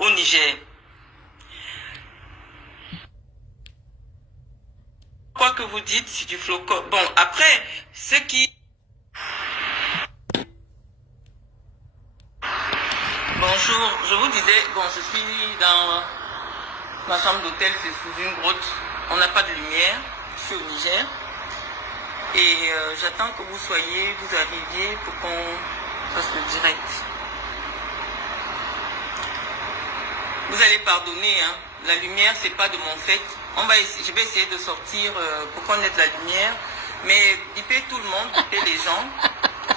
au Niger. Quoi que vous dites, c'est du flocon. Bon, après, ce qui... Bonjour, je vous disais, bon, je suis dans ma chambre d'hôtel, c'est sous une grotte. On n'a pas de lumière, je suis au Niger. Et j'attends que vous soyez, vous arriviez pour qu'on fasse le direct. Vous allez pardonner, hein. La lumière, c'est pas de mon fait. Je vais essayer de sortir pour connaître la lumière. Mais bipez tout le monde, bipez les gens.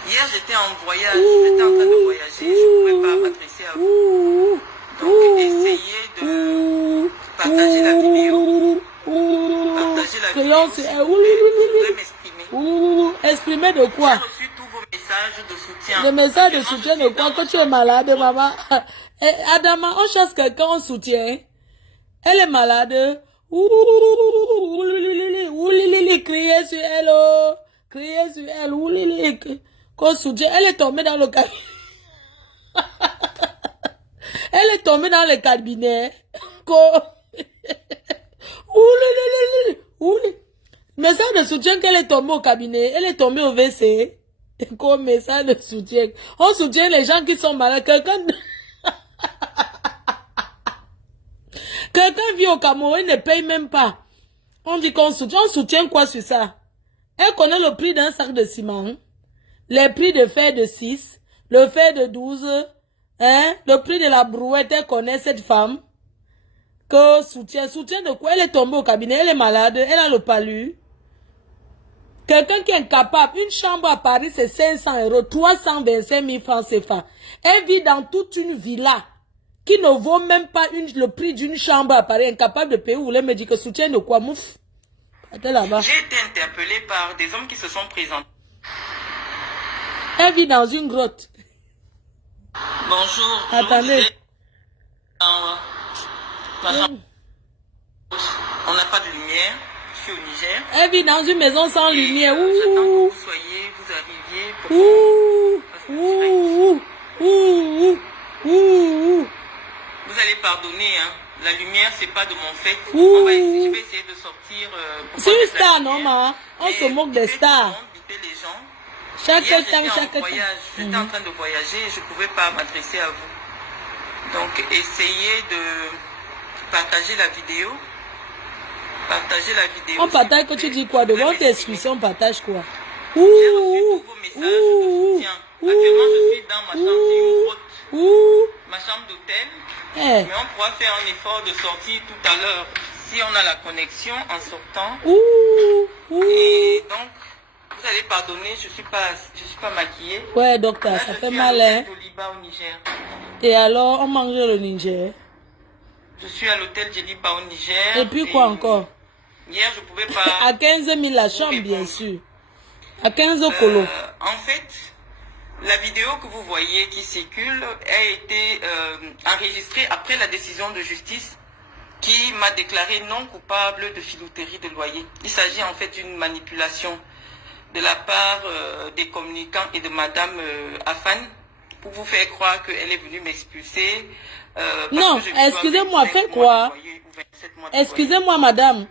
Hier, j'étais en voyage, j'étais en train de voyager, je ne pouvais pas m'adresser à vous. Donc, essayez de partager la vidéo. Partager la vidéo. Je voudrais m'exprimer. Exprimer de quoi? J'ai reçu tous vos messages de soutien. Le message de soutien de quoi? Quand tu es malade, maman. Adama, on chasse quelqu'un en soutien. Elle est malade. Criez sur elle. Criez sur elle. Qu'on soutient. Elle est tombée dans le cabinet. Elle est tombée dans le cabinet. Message de soutien qu'elle est tombée au cabinet. Elle est tombée au WC. Comme message de soutien. On soutient les gens qui sont malades. Quelqu'un vit au Cameroun, il ne paye même pas. On dit qu'on soutient. On soutient quoi sur ça? Elle connaît le prix d'un sac de ciment. Les prix de fer de 6. Le fer de 12. Hein? Le prix de la brouette. Elle connaît cette femme. Que soutien. Soutien de quoi? Elle est tombée au cabinet. Elle est malade. Elle a le palu. Quelqu'un qui est incapable. Une chambre à Paris, c'est 500 €. 325 000 francs CFA. Elle vit dans toute une villa qui ne vaut même pas le prix d'une chambre à Paris, incapable de payer. Vous voulez me dire que soutien de quoi, mouf? Là-bas. J'ai été interpellée par des hommes qui se sont présentés. Elle vit dans une grotte. Bonjour. Attendez. On n'a pas de lumière. Je suis au Niger. Elle vit dans une maison sans lumière. J'attends que vous soyez, vous arriviez pour vous allez pardonner, hein. La lumière, c'est pas de mon fait. Je vais essayer de sortir. C'est une star, non, ma? On se moque des stars. Les gens. Chaque Hier, temps, chaque temps. J'étais en train de voyager et je ne pouvais pas m'adresser à vous. Donc, essayez de partager la vidéo. Partagez la vidéo. On partage que tu dis quoi? Devant tes discussions, on partage quoi? J'ai reçu tous vos messages de soutien. Actuellement, je suis dans ma chambre, c'est une grotte. Ma chambre d'hôtel. Mais on pourra faire un effort de sortir tout à l'heure si on a la connexion en sortant. Et donc, vous allez pardonner, je suis pas maquillée. Ouais, docteur, ça fait mal, hein. Au Niger. Et alors, on mange le Niger. Je suis à l'hôtel Djeliba au Niger. Et puis quoi encore? Hier, je pouvais pas. À 15 000 la chambre, bien sûr. À 15 colo. En fait, la vidéo que vous voyez qui circule a été enregistrée après la décision de justice qui m'a déclaré non coupable de filouterie de loyer. Il s'agit en fait d'une manipulation de la part des communicants et de Madame Afan pour vous faire croire qu'elle est venue m'expulser. Non, excusez-moi, faites quoi? Excusez-moi, madame.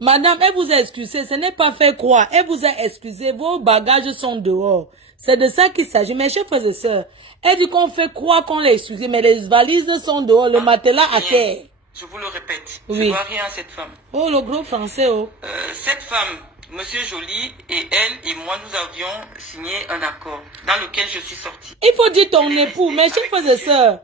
Madame, elle vous a excusé. Ce n'est pas fait croire. Elle vous a excusé. Vos bagages sont dehors. C'est de ça qu'il s'agit. Mes chers frères et sœurs, elle dit qu'on fait croire qu'on l'a excusé, mais les valises sont dehors, le matelas à terre. Je vous le répète. Oui. Je ne vois rien à cette femme. Oh, le gros français, oh. Cette femme, Monsieur Joly et elle et moi, nous avions signé un accord dans lequel je suis sortie. Il faut dire ton époux, mes chers frères et sœurs.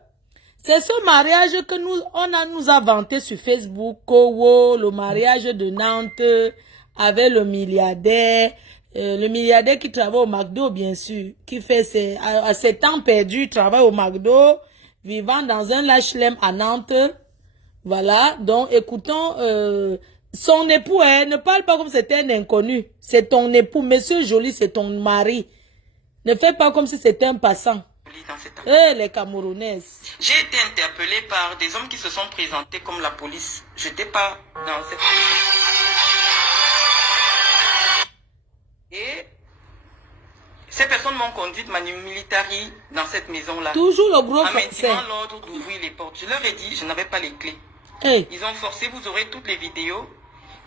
C'est ce mariage que nous a vanté sur Facebook, le mariage de Nantes avec le milliardaire qui travaille au McDo, bien sûr, qui fait à ses temps perdus, travaille au McDo, vivant dans un HLM à Nantes. Voilà, donc écoutons, son époux, ne parle pas comme si c'était un inconnu. C'est ton époux, monsieur Joly, c'est ton mari. Ne fais pas comme si c'était un passant. Les Camerounaises. J'ai été interpellée par des hommes qui se sont présentés comme la police. Je n'étais pas dans cette... Et ces personnes personnes m'ont conduite manu militari dans cette maison-là. Toujours le gros en français. m'intimant l'ordre d'ouvrir les portes. Je leur ai dit, je n'avais pas les clés. Hey. Ils ont forcé, vous aurez toutes les vidéos.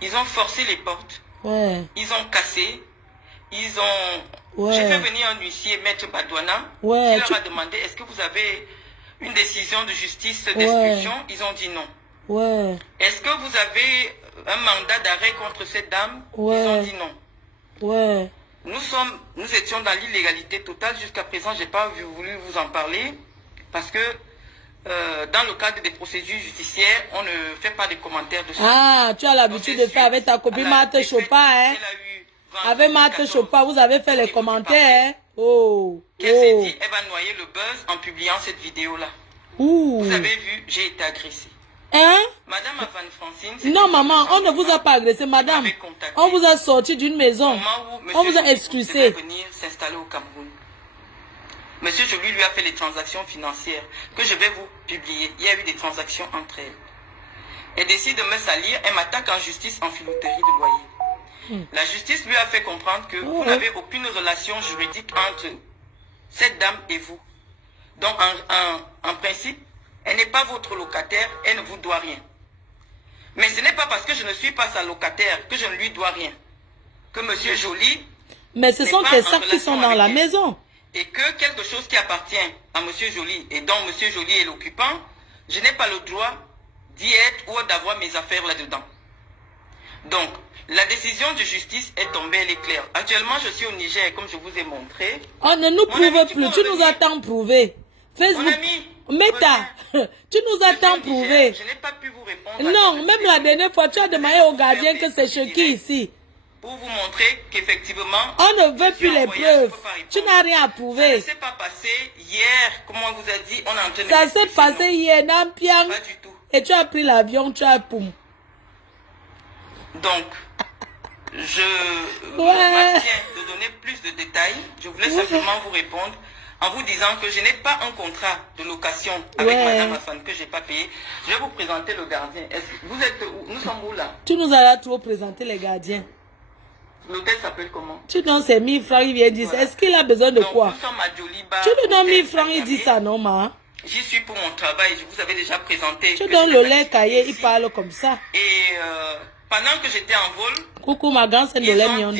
Ils ont forcé les portes. Ouais. Ils ont cassé. Ils ont... Ouais. J'ai fait venir un huissier, Maître Badouana. Ouais, Il leur a demandé, est-ce que vous avez une décision de justice d'expulsion? Ils ont dit non. Ouais. Est-ce que vous avez un mandat d'arrêt contre cette dame? Ouais. Ils ont dit non. Ouais. Nous étions dans l'illégalité totale. Jusqu'à présent, je n'ai pas voulu vous en parler parce que dans le cadre des procédures judiciaires, on ne fait pas de commentaires dessus. Ah, tu as l'habitude de faire avec ta copine Marthe Chopin, hein? Avec Marthe Chopin, vous avez fait les commentaires, hein? Oh. Qu'elle s'est dit, elle va noyer le buzz en publiant cette vidéo-là. Vous avez vu, j'ai été agressée. Hein? Madame Van Francine... Non, maman, on ne vous a pas agressé, madame. On vous a sorti d'une maison. On vous a excusé. Venir s'installer au Cameroun. Monsieur Joly lui a fait les transactions financières que je vais vous publier. Il y a eu des transactions entre elles. Elle décide de me salir. Elle m'attaque en justice en filouterie de loyer. La justice lui a fait comprendre que vous n'avez aucune relation juridique entre cette dame et vous. Donc, en principe, elle n'est pas votre locataire, elle ne vous doit rien. Mais ce n'est pas parce que je ne suis pas sa locataire que je ne lui dois rien. Que monsieur Joly... Mais ce sont que ça qui sont dans la maison. Et que quelque chose qui appartient à monsieur Joly et dont monsieur Joly est l'occupant, je n'ai pas le droit d'y être ou d'avoir mes affaires là-dedans. Donc, la décision de justice est tombée, elle est claire. Actuellement, je suis au Niger, comme je vous ai montré. On ne nous prouve plus, tu nous as tant prouvé. Facebook, mon ami, Meta, tu nous as tant prouvé. Je n'ai pas pu vous répondre. Non, même la dernière fois, tu as demandé au gardien que c'est chez qui ici. Pour vous montrer qu'effectivement... On ne veut plus les preuves. Tu n'as rien à prouver. Ça ne s'est pas passé hier, comme on vous a dit, on est en train de... Ça s'est passé hier, Nampiang. Pas du tout. Et tu as pris l'avion, tu as poum. Donc, je m'abstiens de donner plus de détails. Je voulais simplement vous répondre en vous disant que je n'ai pas un contrat de location avec Madame Hassan que je n'ai pas payé. Je vais vous présenter le gardien. Vous êtes où? Nous sommes où là? Tu nous as trop présenté les gardiens. L'hôtel s'appelle comment? Tu donnes ces 1000 francs, il vient dire ça. Est-ce qu'il a besoin de quoi? Nous sommes à Djoliba. Tu lui donnes 1000 francs, il dit ça, non, ma? J'y suis pour mon travail. Je vous avais déjà présenté. Tu donnes le lait caillé, il parle comme ça. Et pendant que j'étais en vol, coucou, ma grande, c'est de lait mignon.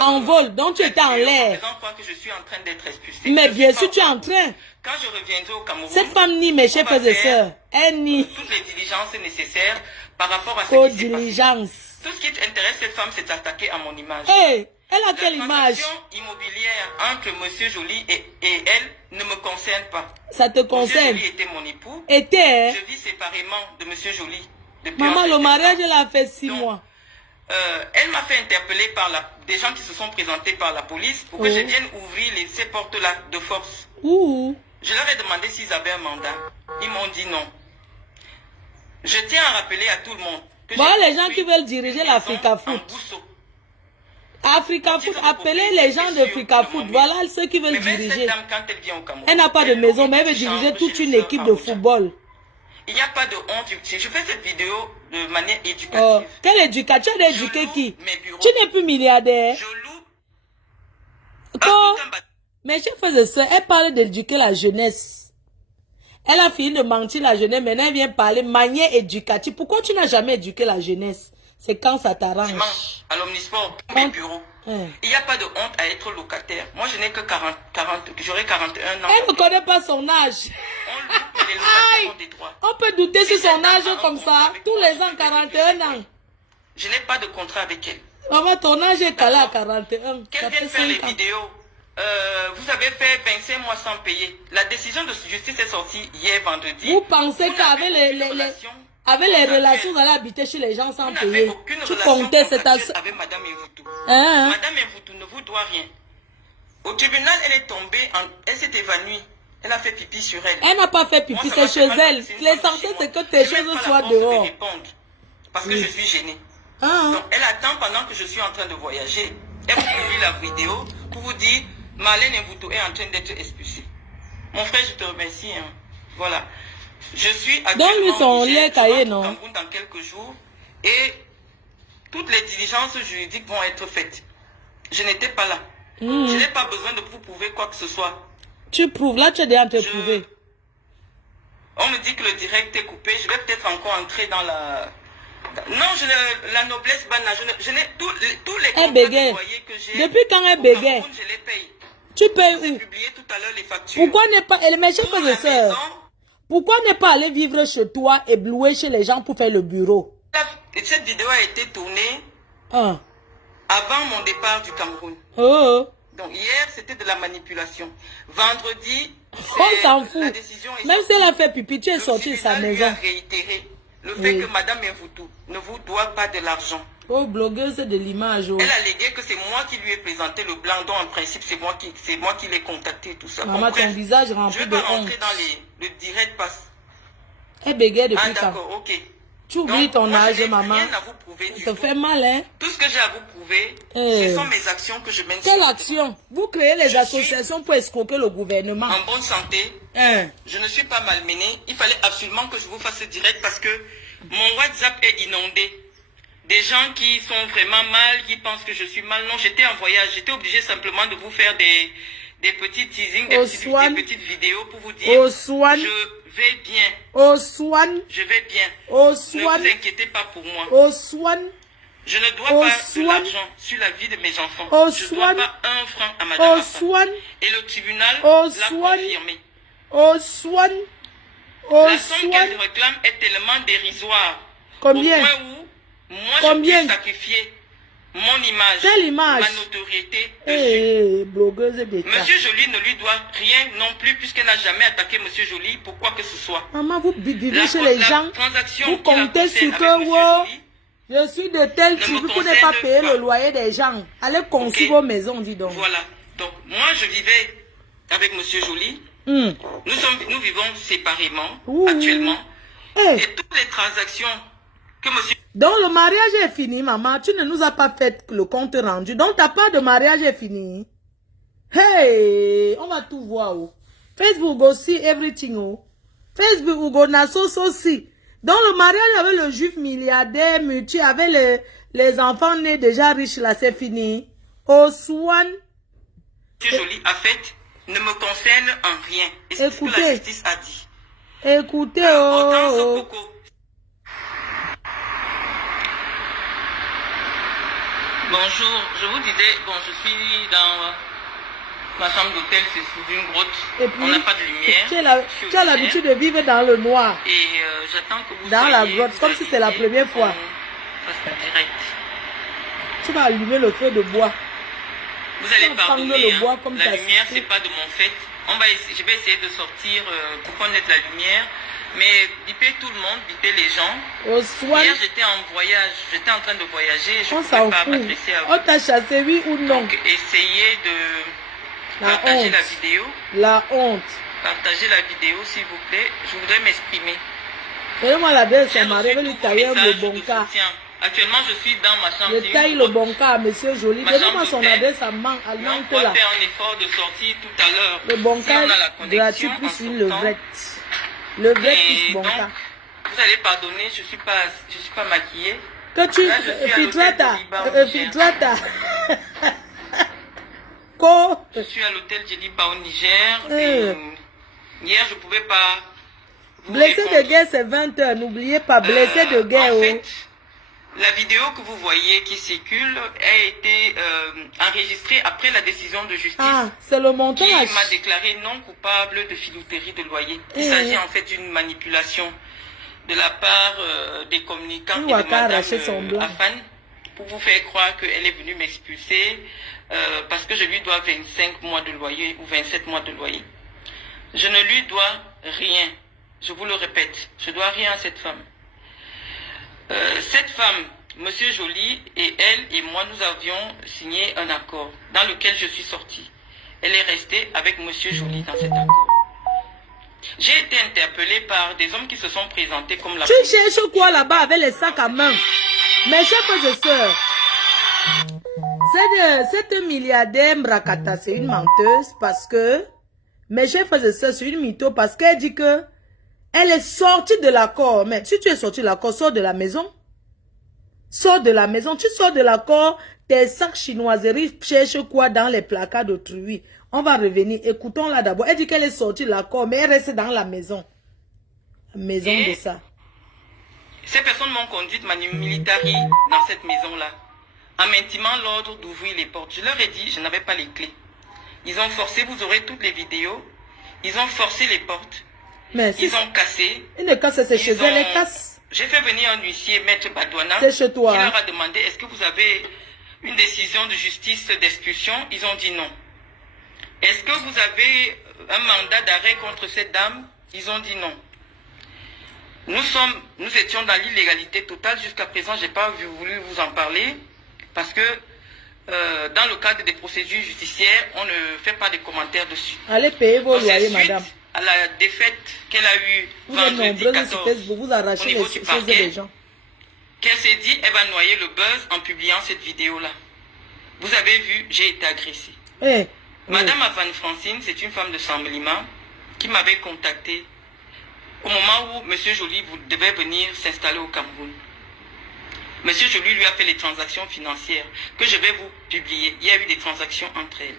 En vol, donc tu étais en l'air. Que je suis en train d'être expulsé. Mais bien sûr, tu es en train. Quand je reviendrai au Cameroun, cette femme nie mes chefs et sœurs. Elle nie. Toutes les diligences nécessaires par rapport à ce qui s'est passé. Tout ce qui intéresse cette femme, c'est d'attaquer à mon image. Hey, elle a quelle image? La transaction immobilière entre monsieur Joly et elle ne me concerne pas. Ça te concerne? Monsieur Joly était mon époux. Était, hein? Je vis séparément de monsieur Joly. Maman, le mariage, elle a fait 6 mois. Elle m'a fait interpeller par des gens qui se sont présentés par la police pour que je vienne ouvrir ces portes-là de force. Je leur ai demandé s'ils avaient un mandat. Ils m'ont dit non. Je tiens à rappeler à tout le monde que voilà les gens qui veulent diriger l'Africa Foot. Africa Foot, appelez les gens de Africa Foot. Voilà ceux qui veulent diriger. Elle n'a pas de maison, mais elle veut diriger toute une équipe de football. Il n'y a pas de honte. Je fais cette vidéo de manière éducative. Quelle éducation? Tu as éduqué qui? Tu n'es plus milliardaire. Je loue. Mais chef de soeur, elle parle d'éduquer la jeunesse. Elle a fini de mentir la jeunesse, maintenant elle vient parler manière éducative. Pourquoi tu n'as jamais éduqué la jeunesse? C'est quand ça t'arrange. Dimanche, à l'Omnisport, mes bureaux. Il n'y a pas de honte à être locataire. Moi, je n'ai que 40, j'aurai 41 ans. Elle ne connaît pas son âge. On peut douter sur son âge comme ça. Tous les ans, 41 ans. Je n'ai pas de contrat avec elle. Maman, ton âge est calé à 41. Qu'elle vienne faire les vidéos. Vous avez fait 25 mois sans payer. La décision de justice est sortie hier vendredi. Vous pensez qu'avec les relations, vous allez habiter chez les gens sans payer? Tu comptais cette affaire avec Madame Mvoutou. Madame Mvoutou ne vous doit rien. Au tribunal, elle est tombée, elle s'est évanouie. Elle a fait pipi sur elle. Elle n'a pas fait pipi, c'est chez elle. L'essentiel, c'est que tes choses soient dehors. Parce que je suis gênée. Donc, elle attend pendant que je suis en train de voyager. Elle vous publie la vidéo pour vous dire Marlène Mvoutou est en train d'être expulsée. Mon frère, je te remercie. Hein. Voilà. Je suis actuellement au Cameroun dans quelques jours et toutes les diligences juridiques vont être faites. Je n'étais pas là. Je n'ai pas besoin de vous prouver quoi que ce soit. Tu prouves, là tu es déjà en train de prouver. On me dit que le direct est coupé, je vais peut-être encore entrer dans la... Non, la noblesse banale, je n'ai tous les contrats de loyer que j'ai. Depuis quand elle bégait? Je les paye. Tu payes où? J'ai publié tout à l'heure les factures. Pourquoi n'est pas... Mes chers frères et sœurs, pourquoi ne pas aller vivre chez toi et louer chez les gens pour faire le bureau? Cette vidéo a été tournée avant mon départ du Cameroun. Donc hier, c'était de la manipulation. Vendredi, on s'en fout. La décision est même sortie. si elle a fait pipi, tu es sorti de sa maison. A réitéré le fait que Madame Mvoutou ne vous doit pas de l'argent. Oh, blogueuse de l'image. Elle a allégué que c'est moi qui lui ai présenté le blanc, dont en principe c'est moi qui l'ai contacté, tout ça. Maman, ton visage rempli de honte. Je ne vais pas rentrer dans le direct parce... Elle bégait depuis quand? D'accord, ok. Tu oublies ton âge, maman. Rien à vous prouver du tout. Ça te fait mal, hein? Tout ce que j'ai à vous prouver, ce sont mes actions que je mène. Quelle action? Vous créez les associations pour escroquer le gouvernement. En bonne santé. Je ne suis pas malmenée. Il fallait absolument que je vous fasse ce direct parce que mon WhatsApp est inondé. Des gens qui sont vraiment mal, qui pensent que je suis mal. Non, j'étais en voyage. J'étais obligée simplement de vous faire des petits teasings, des petites vidéos pour vous dire je vais bien. Je vais bien. Ne vous inquiétez pas pour moi. Je ne dois pas de l'argent sur la vie de mes enfants. Je ne dois pas un franc à Madame Afan. Et le tribunal l'a confirmé. La somme qu'elle réclame est tellement dérisoire. Combien? Au point où moi je peux sacrifier mon image, ma notoriété dessus. Monsieur Joly ne lui doit rien non plus puisqu'elle n'a jamais attaqué Monsieur Joly pour quoi que ce soit. Maman, vous vivez chez les gens, vous comptez sur que je suis de telle tribu pour ne pas payer le loyer des gens. Allez construire vos maisons, dis donc. Voilà. Donc, moi, je vivais avec Monsieur Joly. Nous vivons séparément, actuellement. Et toutes les transactions que Monsieur... Donc, le mariage est fini, maman. Tu ne nous as pas fait le compte rendu. Donc, ta part de mariage est fini. Hey, on va tout voir. Oh. Facebook aussi, everything. Oh. Facebook, Nasos aussi. Donc, le mariage avec le juif milliardaire, tu avec les enfants nés déjà riches, là, c'est fini. Oswan. Monsieur Joly, en fait, ne me concerne en rien. Et c'est ce que la justice a dit. Écoutez, Bonjour, je vous disais, je suis dans ma chambre d'hôtel, c'est sous une grotte. Et puis, on n'a pas de lumière. Tu as l'habitude de vivre dans le noir. Et j'attends que vous dans la grotte, comme si c'est la première fois. Direct. Tu vas allumer le feu de bois. Vous allez pardonner, le bois comme la lumière, c'est pas de mon fait. Je vais essayer de sortir pour connaître la lumière. Mais bipez tout le monde, bipez les gens. Hier, j'étais en voyage, j'étais en train de voyager. Je ne pouvais pas m'adresser à vous. On t'a chassé, oui ou non? Donc, essayez de partager la vidéo. La honte. Partagez la vidéo, s'il vous plaît. Je voudrais m'exprimer. Donnez-moi l'adresse à Marie, le tailleur le bon cas. Actuellement, je suis dans ma chambre. Je taille le bon cas, monsieur Joly. Donnez-moi son adresse à Manque. On va faire un effort de sortie tout à l'heure. Le bon cas gratuit plus une levrette. Le vrai plus bon cas. Vous allez pardonner, je suis pas maquillée. Que tu filtrata. Je suis à l'hôtel Djeliba au Niger. Hier, je ne pouvais pas. Blessé de guerre, c'est 20h. N'oubliez pas, blessé de guerre. En fait, la vidéo que vous voyez qui circule a été enregistrée après la décision de justice. C'est le montage. Qui m'a déclaré non coupable de filouterie de loyer. Il s'agit en fait d'une manipulation de la part des communicants et de Madame Afan pour vous faire croire qu'elle est venue m'expulser parce que je lui dois 25 mois de loyer ou 27 mois de loyer. Je ne lui dois rien. Je vous le répète, je dois rien à cette femme. Cette femme, Monsieur Joly et elle et moi, nous avions signé un accord dans lequel je suis sortie. Elle est restée avec Monsieur Joly dans cet accord. J'ai été interpellée par des hommes qui se sont présentés comme la... Tu cherches quoi là-bas avec les sacs à main? Mes chers frères et sœurs, cette milliardaire Mbrakata, c'est une menteuse parce que... Mes chers frères et sœurs, c'est une mytho parce qu'elle dit que elle est sortie de l'accord. Mais si tu es sortie de l'accord, sors de la maison. Sors de la maison, tu sors de l'accord, tes sacs chinoiseries, cherche quoi dans les placards d'autrui. On va revenir, écoutons-la d'abord. Elle dit qu'elle est sortie de l'accord, mais elle reste dans la maison. La maison de ça. Ces personnes m'ont conduite manu militari dans cette maison-là, en m'intimant l'ordre d'ouvrir les portes. Je leur ai dit, je n'avais pas les clés. Ils ont forcé, vous aurez toutes les vidéos. Ils ont forcé les portes. Mais ils ont cassé. Ils ne cassent, c'est chez eux, les cassent. J'ai fait venir un huissier, Maître Badouana. C'est chez toi. Il leur a demandé, est-ce que vous avez une décision de justice d'expulsion? Ils ont dit non. Est-ce que vous avez un mandat d'arrêt contre cette dame? Ils ont dit non. Nous étions dans l'illégalité totale. Jusqu'à présent, je n'ai pas voulu vous en parler parce que dans le cadre des procédures judiciaires, on ne fait pas de commentaires dessus. Allez payer vos loyers, madame. À la défaite qu'elle a eue vendredi 14 vous arrachez les choses des gens. Qu'elle s'est dit, elle va noyer le buzz en publiant cette vidéo-là. Vous avez vu, j'ai été agressée. Madame Van Francine, c'est une femme de Saint-Mélima qui m'avait contacté au moment où M. Joly devait venir s'installer au Cameroun. M. Joly lui a fait les transactions financières que je vais vous publier. Il y a eu des transactions entre elles.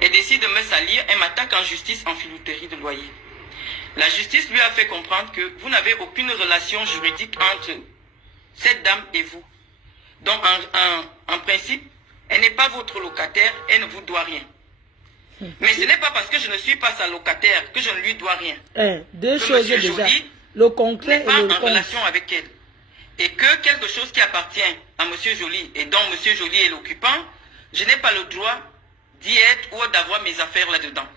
Elle décide de me salir, elle m'attaque en justice en filouterie de loyer. La justice lui a fait comprendre que vous n'avez aucune relation juridique entre cette dame et vous. Donc en principe, elle n'est pas votre locataire, elle ne vous doit rien. Mais ce n'est pas parce que je ne suis pas sa locataire que je ne lui dois rien. Deux choses déjà. Le concret et le en relation avec elle. Et que quelque chose qui appartient à M. Joly et dont M. Joly est l'occupant, je n'ai pas le droit d'y être ou d'avoir mes affaires là-dedans.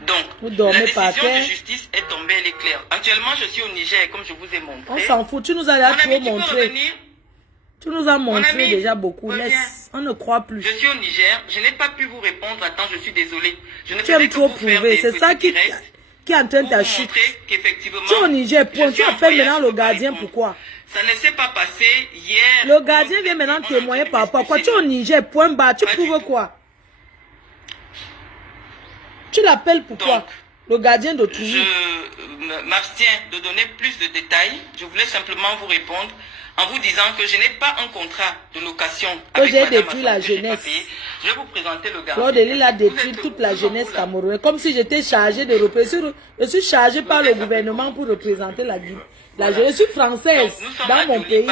Donc, la décision de justice est tombée, elle est claire. Actuellement, je suis au Niger, comme je vous ai montré. On s'en fout, tu nous as trop montré. Tu nous as montré déjà beaucoup. Laisse, on ne croit plus. Je suis au Niger, je n'ai pas pu vous répondre. Attends, je suis désolée. Je ne tu aimes trop prouver, c'est ça qui est en train de t'acheter. Tu es au Niger, point. Tu appelles maintenant le gardien, pourquoi? Ça ne s'est pas passé hier. Le gardien vient maintenant témoigner par rapport à quoi? Tu es au Niger, point bas. Tu prouves quoi? Tu l'appelles pourquoi? Donc, le gardien d'autrui. Je m'abstiens de donner plus de détails. Je voulais simplement vous répondre en vous disant que je n'ai pas un contrat de location avec j'ai détruit la jeunesse. Je vais vous présenter le gardien. Claude Lille a détruit toute la jeunesse camerounaise. Comme si j'étais chargée de représenter. Je suis chargée par le gouvernement pour représenter la jeunesse. Je suis française dans mon pays.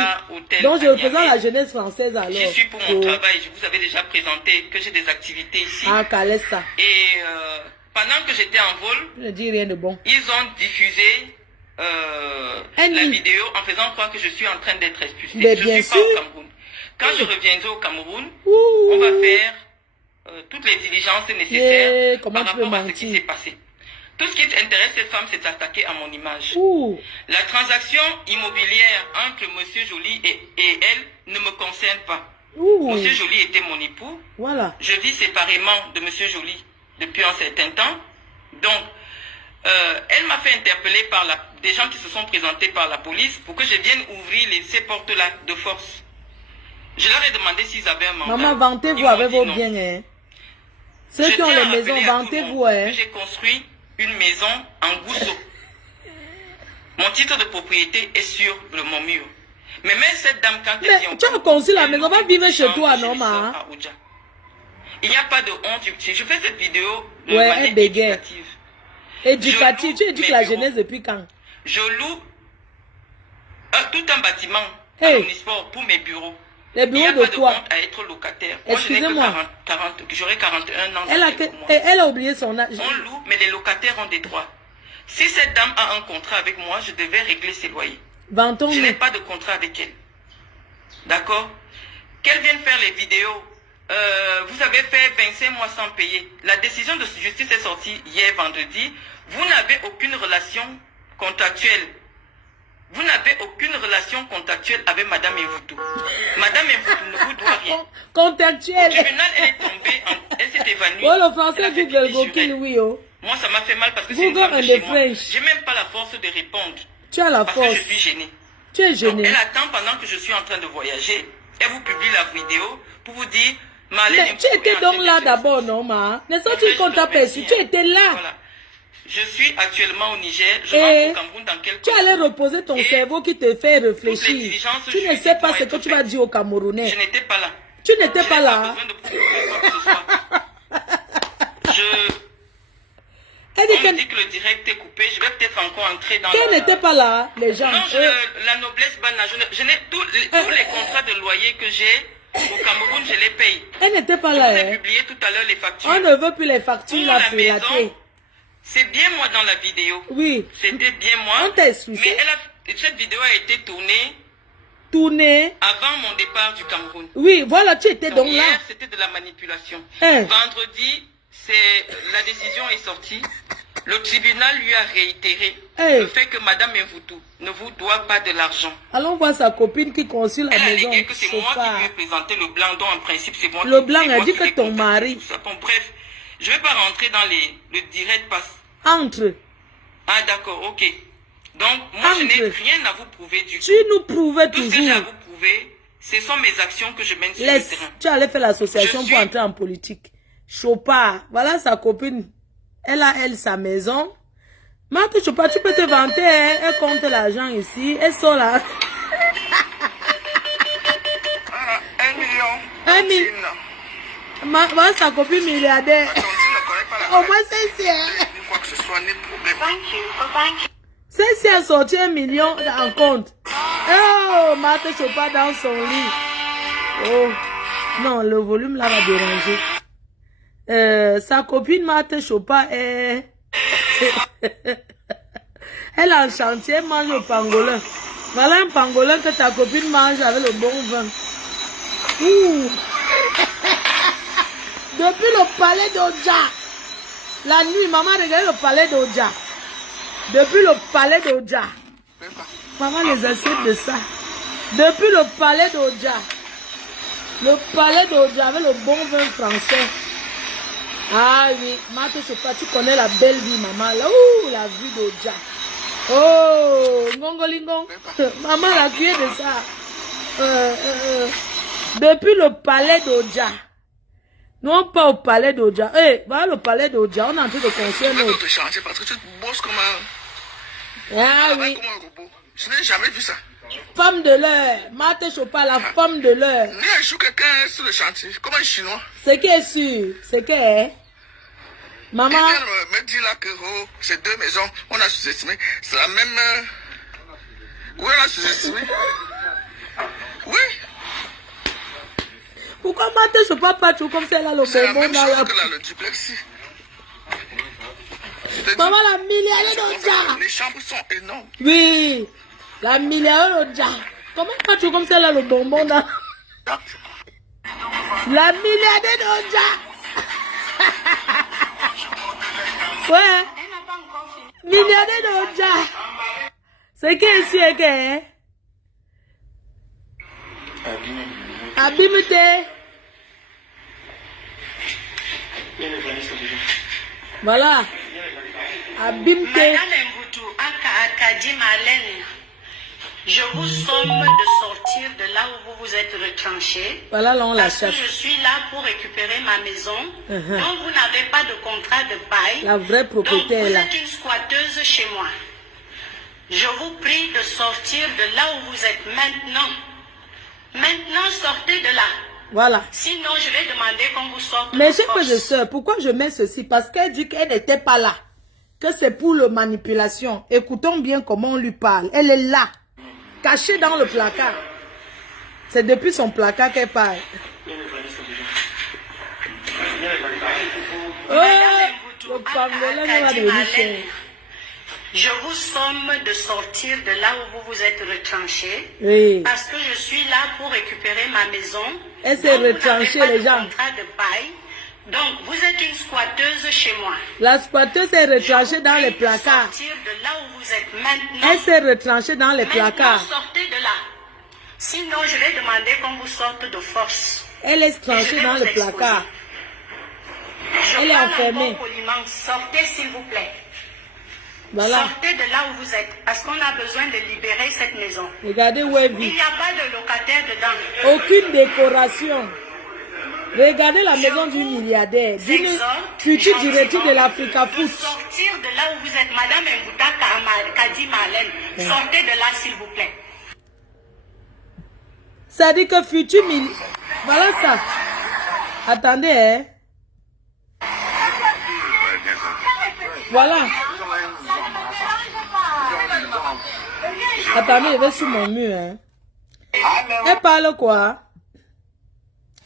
Donc je représente la jeunesse française alors. J'y suis pour mon travail. Je vous avais déjà présenté que j'ai des activités ici. Ah, Calessa. Et pendant que j'étais en vol, je ne dis rien de bon. Ils ont diffusé la vidéo en faisant croire que je suis en train d'être expulsée. Mais je bien ne suis sûr. pas au Cameroun. Quand je reviendrai au Cameroun, on va faire toutes les diligences nécessaires par rapport à ce qui s'est passé. Tout ce qui intéresse cette femme, c'est d'attaquer à mon image. La transaction immobilière entre M. Joly et elle ne me concerne pas. M. Joly était mon époux. Voilà. Je vis séparément de M. Joly depuis un certain temps. Donc, elle m'a fait interpeller par des gens qui se sont présentés par la police pour que je vienne ouvrir ces portes-là de force. Je leur ai demandé s'ils avaient un mandat. Maman, vantez-vous avec vos biens. Hein. Ceux qui ont les maisons, vantez-vous. Hein. J'ai construit une maison en Gousso. Mon titre de propriété est sur mon mur. Mais même cette dame, quand elle vient... Tu as construit la maison, va vivre chez toi, non, ma? Il n'y a pas de honte. Je fais cette vidéo de manière éducative. Éducative, tu éduques la jeunesse depuis quand? Je loue tout un bâtiment à l'Omnisport pour mes bureaux. Les bureaux de quoi? Il n'y a pas de honte à être locataire. Excusez-moi. J'aurai 41 ans. Elle a oublié son âge. On loue, mais les locataires ont des droits. Si cette dame a un contrat avec moi, je devais régler ses loyers. Je n'ai pas de contrat avec elle. D'accord? Qu'elle vienne faire les vidéos. Vous avez fait 25 mois sans payer. La décision de justice est sortie hier vendredi. Vous n'avez aucune relation contractuelle. Vous n'avez aucune relation contractuelle avec Madame Mvoutou. Madame Mvoutou ne vous doit rien. Contractuelle. Au tribunal, elle est tombée, elle s'est évanouie. Oh, le français Google Gokil, oui, oh. Moi, ça m'a fait mal parce que c'est une femme de chez moi. J'ai même pas la force de répondre. Tu as la parce force. Parce que je suis gênée. Tu es gênée. Donc, elle attend pendant que je suis en train de voyager. Elle vous publie la vidéo pour vous dire... Mais tu étais donc là d'abord, non, ma? N'est-ce pas tu qu'on t'a perçu? Tu étais là. Voilà. Je suis actuellement au Niger. Je rentre au Cameroun dans quelques jours. Tu allais reposer ton cerveau qui te fait réfléchir. Tu ne sais pas ce que tu vas dire aux Camerounais. Je n'étais pas là. Tu n'étais pas là. On me dit que le direct est coupé. Je vais peut-être encore entrer dans qu'elle n'était pas là, les gens. Non, la noblesse banane. Je n'ai tous les contrats de loyer que j'ai au Cameroun, je les paye. Elle n'était pas là. Je vous ai publié tout à l'heure les factures. On ne veut plus les factures, la maison. C'est bien moi dans la vidéo. Oui. C'était bien moi. On t'a expliqué. Mais cette vidéo a été tournée avant mon départ du Cameroun. Oui, voilà, tu étais donc là. Hier, c'était de la manipulation. Vendredi, la décision est sortie. Le tribunal lui a réitéré le fait que Madame Mvoutou ne vous doit pas de l'argent. Allons voir sa copine qui conçut la maison. Elle a allégué que c'est moi qui lui ai présenté le blanc, dont en principe c'est moi. Le blanc a dit que ton mari. Bon, bref, je ne vais pas rentrer dans le direct passe. Entre. Ah d'accord, ok. Donc, moi je n'ai rien à vous prouver du tout. Tu nous prouvais toujours. Tout ce que j'ai à vous prouver, ce sont mes actions que je mène sur le terrain. Tu allais faire l'association pour entrer en politique. Chopard, voilà sa copine. Elle a, sa maison. Marthe Chopard, tu peux te vanter. Elle compte l'argent ici. Elle sort là. 1 million. 1 million. Voilà sa copine milliardaire. Au moins, c'est a sorti 1 million en compte. Oh, Marthe Chopard dans son lit. Oh, non, le volume là va déranger. Sa copine Marthe Chopard est... Elle est en chantier, elle mange au pangolin. Voilà un pangolin que ta copine mange avec le bon vin. Ouh. Depuis le palais d'Odja. La nuit, maman regarde le palais d'Odja. Depuis le palais d'Odja. Maman les assiettes de ça. Depuis le palais d'Odja. Le palais d'Odja avec le bon vin français. Ah oui, Marthe Chopard, tu connais la belle vie, maman. Là, ouh, la vie d'Odja. Oh, Ngongolingong. Maman l'a cuillé de ça. Depuis le palais d'Odja. Non, pas au palais d'Odja. Voilà le palais d'Odja. On est en train de construire notre chantier parce que tu bosses comme un... Ah oui. Comme un robot. Je n'ai jamais vu ça. Femme de l'heure. Marthe Chopard, la femme de l'heure. Il joue quelqu'un sur le chantier, comme un chinois. C'est qui est sûr. C'est qui est. Maman. Il vient me dire là que ces 2 maisons, on a sous-estimé. C'est la même. Oui, on a sous-estimé. Oui. Pourquoi Marthe Chopard pas tout comme ça là, le bonbon dans la... que là, le duplex. Maman, la milliardaire d'Odja. Les chambres sont énormes. Oui. La milliardaire d'Odja. Comment pas tout comme ça là, le bonbon dans... La milliardaire d'Odja. Ouais. Milliardaire d'Odja. C'est qui ici, hein? Abimete. Voilà. Abimete. Madame Mvoutou, Akadi Malène, je vous somme de sortir de là où vous vous êtes retranché. Voilà, là on la parce chasse. que je suis là pour récupérer ma maison. Donc vous n'avez pas de contrat de bail. La vraie propriétaire donc, là. vous êtes une squatteuse chez moi. Je vous prie de sortir de là où vous êtes maintenant. Maintenant, sortez de là. Voilà. Sinon, je vais demander qu'on vous sorte. Mais chers frères et sœurs, pourquoi je mets ceci? Parce qu'elle dit qu'elle n'était pas là. Que c'est pour la manipulation. Écoutons bien comment on lui parle. Elle est là. Cachée dans le placard. C'est depuis son placard qu'elle parle. Le pangolin va devenir cher. Je vous somme de sortir de là où vous vous êtes retranché. Oui. Parce que je suis là pour récupérer ma maison. Elle s'est retranchée, les gens. Contrat de bail. Donc, vous êtes une squatteuse chez moi. La squatteuse s'est retranchée dans les placards. Sortir de là où vous êtes maintenant. Elle s'est retranchée dans les placards. Sortez de là. Sinon, je vais demander qu'on vous sorte de force. Elle est tranchée dans le placard. Elle est enfermée. Sortez, s'il vous plaît. Voilà. Sortez de là où vous êtes, parce qu'on a besoin de libérer cette maison. Regardez où elle Il vit. n'y a pas de locataire dedans. Aucune décoration. Regardez la maison du milliardaire. D'une future directrice de l'Africa Foot. sortir de là où vous êtes, Madame Mbouta Kadi Marlène. Sortez de là, s'il vous plaît. Ça dit que futur mille. Voilà ça. Attendez, hein. Voilà. Attendez, je vais sur mon mur, hein. Elle parle quoi?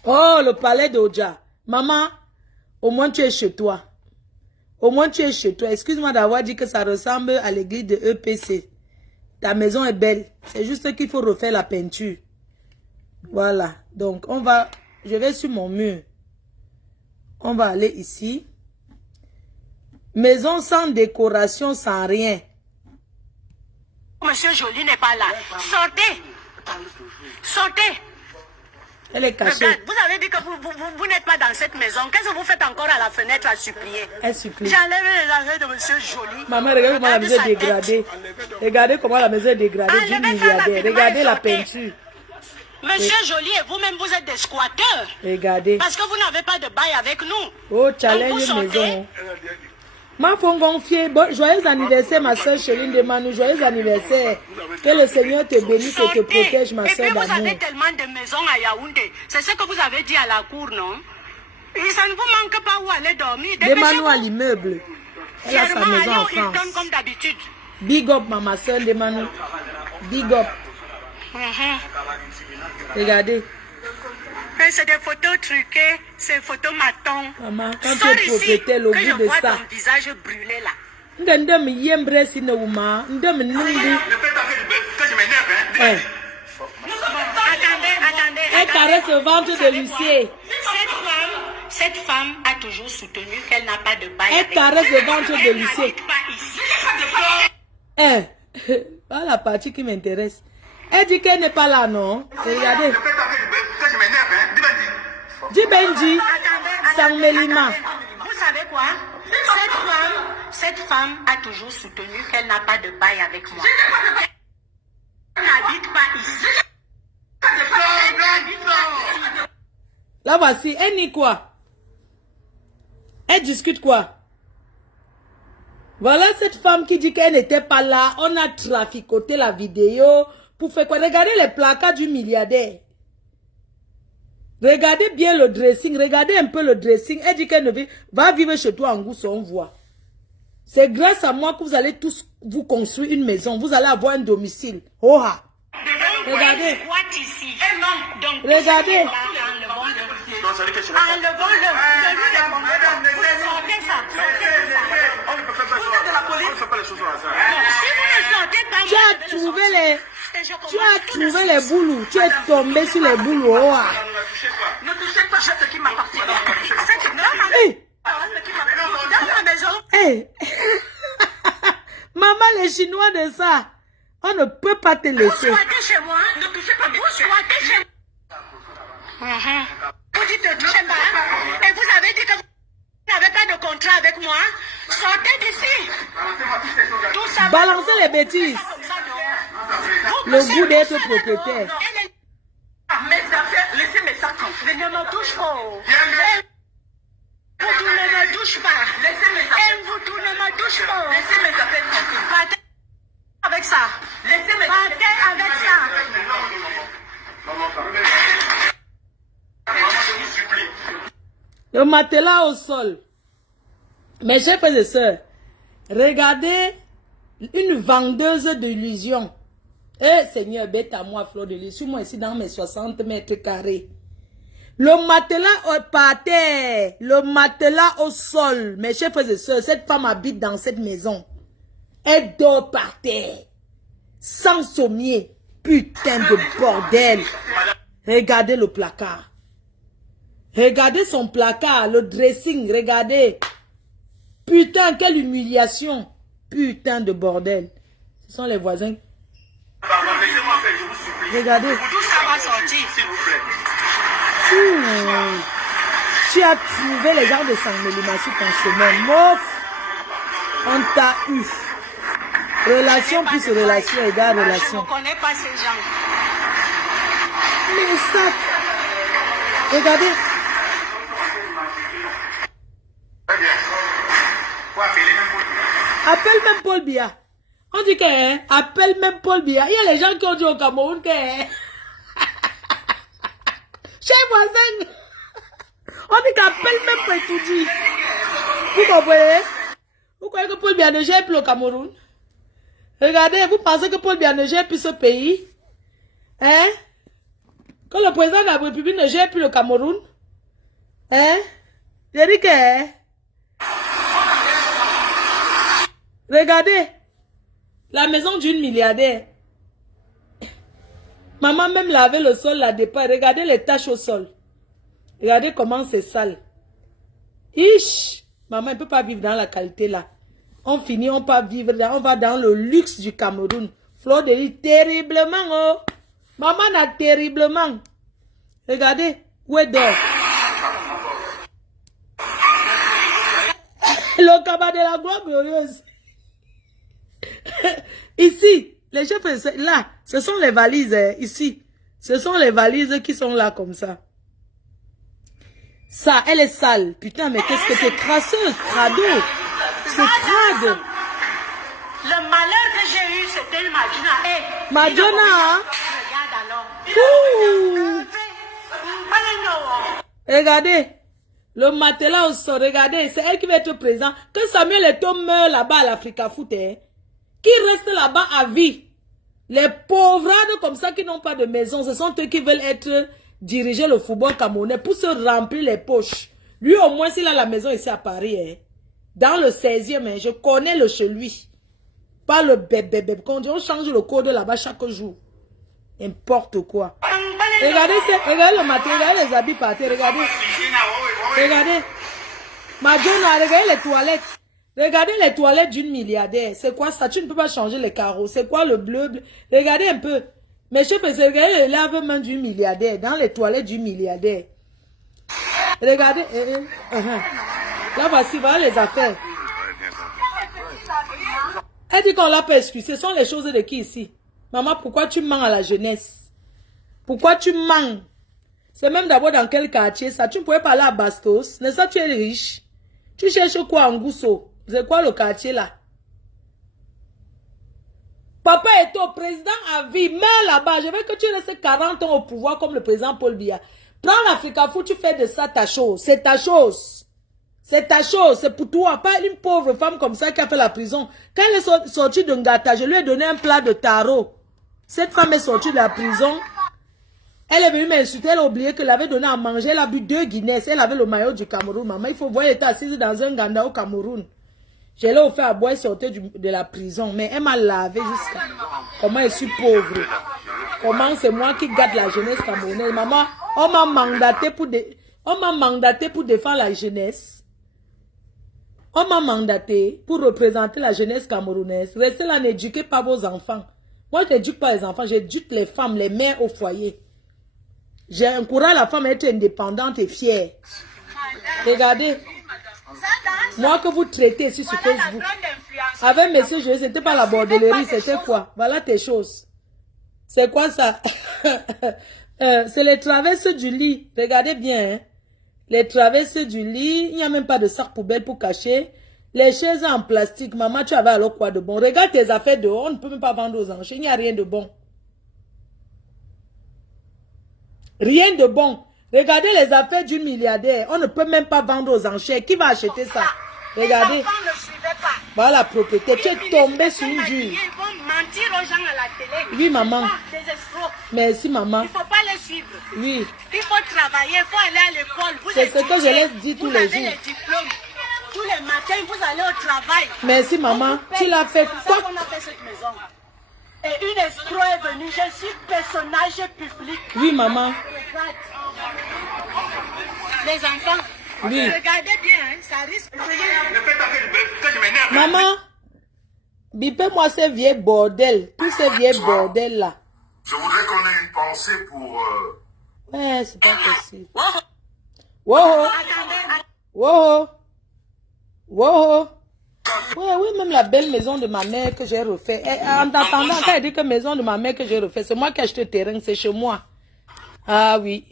Oh, le palais d'Oja. Maman, au moins tu es chez toi. Au moins tu es chez toi. Excuse-moi d'avoir dit que ça ressemble à l'église de EPC. Ta maison est belle. C'est juste qu'il faut refaire la peinture. Voilà. Donc, je vais sur mon mur. On va aller ici. Maison sans décoration, sans rien. Monsieur Joly n'est pas là. Sortez. Sortez. Elle est cachée. Regarde, vous avez dit que vous n'êtes pas dans cette maison. Qu'est-ce que vous faites encore à la fenêtre à supplier? Elle supplie. J'enlève les affaires de monsieur Joly. Maman, regardez comment la maison est dégradée. Regardez comment la maison est dégradée du milliardaire. Regardez la peinture. Monsieur Joly et vous-même, vous êtes des squatteurs. Regardez. Parce que vous n'avez pas de bail avec nous. Oh, challenge maison. Ma femme gonflée. Bon, joyeux anniversaire, ma soeur Chéline de Manou. Joyeux anniversaire. Que le Seigneur te bénisse et te protège, ma soeur d'amour. Et puis vous avez tellement de maisons à Yaoundé. C'est ce que vous avez dit à la cour, non? Et ça ne vous manque pas où aller dormir. De Manou à l'immeuble. Elle a sa maison en France. Comme d'habitude. Big up, ma soeur de Manou. Big up. Regardez. C'est des photos truquées, c'est des photos matons. Maman, quand tu es propriétaire, le goût de ça. Ton visage brûlé là. Ndem yembre sinewuma, ndem nungu. Attendez. Elle caresse le ventre de Lucie. Cette femme a toujours soutenu qu'elle n'a pas de bail. Elle caresse le ventre de Lucie. Voilà la partie qui m'intéresse. Elle dit qu'elle n'est pas là, non? Regardez. Djibenji, Sangmelima. Vous savez quoi? Cette femme a toujours soutenu qu'elle n'a pas de bail avec moi. Elle n'habite pas ici. Là voici, elle nie quoi? Elle discute quoi? Voilà cette femme qui dit qu'elle n'était pas là. On a traficoté la vidéo. Pour faire quoi? Regardez les placards du milliardaire. Regardez bien le dressing. Regardez un peu le dressing. Elle dit qu'elle ne va vivre chez toi en Gousso, on voit. C'est grâce à moi que vous allez tous vous construire une maison. Vous allez avoir un domicile. Oha. Regardez. Regardez. Tu as trouvé les boulous. Tu es tombé sur les boulous. Oha. Ne touchez pas ce qui m'appartient. Hey. Maman, les Chinois de ça, on ne peut pas te laisser. Vous squattez chez moi, ne touchez pas. Vous squattez chez moi. Vous dites ne touchez pas. Et vous avez dit que vous n'avez pas de contrat avec moi. Sortez d'ici. Tout ça. Balancez les bêtises. Le goût d'être propriétaire. Mes affaires, laissez mes sacs. Ne me touche pas. Vous ne me touche pas. Laissez mes affaires. Vous ne me touche pas. Laissez mes affaires tranquilles. Partez avec ça. Laissez mes affaires. Partez avec ça. Le matelas au sol. Mes chers frères et sœurs, regardez une vendeuse d'illusions. Eh Seigneur, bête à moi, fleur de lys. Suis-moi ici dans mes 60 mètres carrés. Le matelas par terre, le matelas au sol. Mes chers frères et sœurs, cette femme habite dans cette maison. Elle dort par terre. Sans sommier. Putain de bordel. Regardez le placard. Regardez son placard, le dressing, regardez. Putain, quelle humiliation. Putain de bordel. Ce sont les voisins. Regardez. Tout ça va sortir, s'il vous plaît. Tu as trouvé les gens de Sangmelima sur ton chemin. Mof. On t'a eu. Relation plus relation égale relation. Je ne connais pas ces gens. Mais ça. Regardez. Très bien. Faut appeler même pour Appelle même Paul Biya. On dit que, appelle même Paul Biya. Il y a les gens qui ont dit au Cameroun que, chez voisin, on dit qu'appelle même Pétoudi. Vous comprenez? Vous croyez que Paul Biya ne gère plus le Cameroun? Regardez, vous pensez que Paul Biya ne gère plus ce pays? Hein? Quand le président de la République ne gère plus le Cameroun? Hein? J'ai dit que... Regardez, la maison d'une milliardaire. Maman même lavait le sol là-départ. Regardez les taches au sol. Regardez comment c'est sale. Ish! Maman ne peut pas vivre dans la qualité là. On finit, on peut vivre on va dans le luxe du Cameroun. Fleur de Lys, terriblement, oh. Maman a terriblement. Regardez, où est d'or? Le cabas de la gloire glorieuse. Ici, les chefs, là, ce sont les valises, ici. Ce sont les valises qui sont là comme ça. Ça, elle est sale. Putain, mais qu'est-ce que t'es crasseuse, crado. C'est crade. Le malheur que j'ai eu, c'était Madjona. Hey, Madjona, hein? Regarde alors. Regardez. Le matelas au sol, regardez. C'est elle qui va être présente. Que Samuel Eto'o meurt là-bas à l'Africa Foot, hein? Qui reste là-bas à vie? Les pauvrades comme ça qui n'ont pas de maison, ce sont eux qui veulent être diriger le football camerounais pour se remplir les poches. Lui, au moins, s'il a la maison ici à Paris, hein, dans le 16e, hein, je connais le chez lui. Pas le bébé. Quand on change le code là-bas chaque jour. N'importe quoi. Regardez le matin, regardez les habits partis, regardez. Regardez. Madjona, regardez les toilettes. Regardez les toilettes d'une milliardaire. C'est quoi ça? Tu ne peux pas changer les carreaux. C'est quoi le bleu? Regardez un peu. Mes chefs, regardez les lave-mains d'une milliardaire. Dans les toilettes d'une milliardaire. Regardez. Là, voici, voilà les affaires. Elle dit qu'on l'a pas excusé. Ce sont les choses de qui ici? Maman, pourquoi tu mens à la jeunesse? Pourquoi tu mens? C'est même d'abord dans quel quartier ça? Tu ne pouvais pas aller à Bastos. N'est-ce pas, tu es riche? Tu cherches quoi en Gousso? C'est quoi le quartier là? Papa est au président à vie. Meurs là-bas. Je veux que tu restes 40 ans au pouvoir comme le président Paul Biya. Prends l'Africa Foot, tu fais de ça ta chose. C'est ta chose. C'est ta chose. C'est pour toi. Pas une pauvre femme comme ça qui a fait la prison. Quand elle est sortie de Ngata, je lui ai donné un plat de taro. Cette femme est sortie de la prison. Elle est venue m'insulter, elle a oublié qu'elle avait donné à manger, elle a bu 2 Guinness, elle avait le maillot du Cameroun. Maman, il faut voir, elle était assise dans un ganda au Cameroun. Je l'ai offert à boire, elle sortait de la prison, mais elle m'a lavé jusqu'à... Comment je suis pauvre. Comment c'est moi qui garde la jeunesse camerounaise. Maman, on m'a mandaté pour défendre la jeunesse. On m'a mandaté pour représenter la jeunesse camerounaise. Restez là, n'éduquez pas vos enfants. Moi, je n'éduque pas les enfants, j'éduque les femmes, les mères au foyer. J'encourage la femme à être indépendante et fière. Regardez. Moi que vous traitez ici sur Facebook. Avec monsieur Joël, c'était pas la bordellerie, c'était quoi? Voilà tes choses. C'est quoi ça? C'est les traverses du lit. Regardez bien. Hein? Les traverses du lit. Il n'y a même pas de sac poubelle pour cacher. Les chaises en plastique. Maman, tu avais alors quoi de bon? Regarde tes affaires dehors. On ne peut même pas vendre aux enchères. Il n'y a rien de bon. Rien de bon. Regardez les affaires d'une milliardaire. On ne peut même pas vendre aux enchères. Qui va acheter ça? Regardez. Voilà la propriété. Tu es tombé sur une juge. Ils vont mentir aux gens à la télé. Oui, maman. Des escrocs. Merci, maman. Il ne faut pas les suivre. Oui. Il faut travailler, il faut aller à l'école. C'est ce que je laisse dire tous les jours. Vous avez les diplômes. Tous les matins, vous allez au travail. Merci, maman. Tu l'as fait quoi? C'est ça qu'on a fait cette maison. Et une escroc est venue. Je suis personnage public. Oui, maman. Les enfants. Oui. Regardez bien, hein, ça risque. Maman, bipez-moi ces vieux bordels. Tous ces vieux bordels là. Je voudrais qu'on ait une pensée pour... Ouais, c'est pas possible. Wow. Wow. Wow. Oui, même la belle maison de ma mère que j'ai refait. En attendant, quand elle dit que maison de ma mère que j'ai refait, c'est moi qui ai acheté le terrain, c'est chez moi. Ah oui.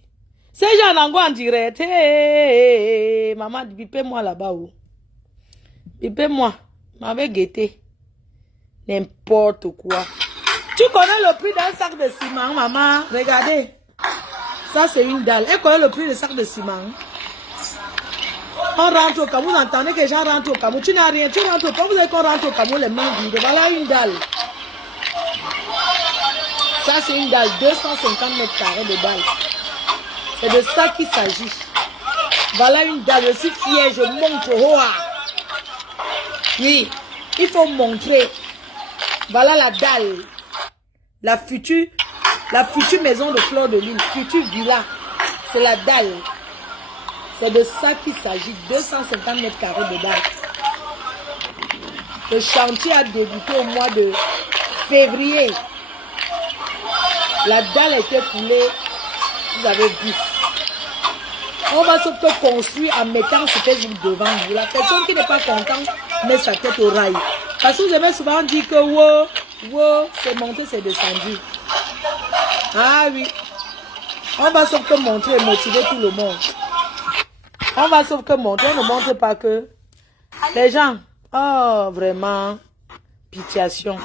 C'est Jean Nango en direct. Hey, maman, bipez-moi là-bas. Bipez-moi. M'avait guetté. N'importe quoi. Tu connais le prix d'un sac de ciment, maman? Regardez. Ça, c'est une dalle. Elle connaît le prix d'un sac de ciment. On rentre au Cameroun, vous entendez que les gens rentrent au Cameroun. Tu n'as rien, tu rentres au Cameroun, vous savez qu'on rentre au Cameroun les mains vides. Voilà une dalle. Ça, c'est une dalle, 250 mètres carrés de dalle. C'est de ça qu'il s'agit. Voilà une dalle, je suis fière, je montre. Oui, il faut montrer. Voilà la dalle. La future maison de Fleur de Lune, future villa. C'est la dalle. C'est de ça qu'il s'agit, 250 mètres carrés de dalle. Le chantier a débuté au mois de février. La dalle a été coulée, vous avez vu. On va surtout construire en mettant ce Facebook devant vous. La personne qui n'est pas contente met sa tête au rail. Parce que vous avez souvent dit que wow, c'est monté, c'est descendu. Ah oui. On va sauf que montrer et motiver tout le monde. On va sauf que montrer, on ne montre pas que les gens, oh vraiment, pitiation.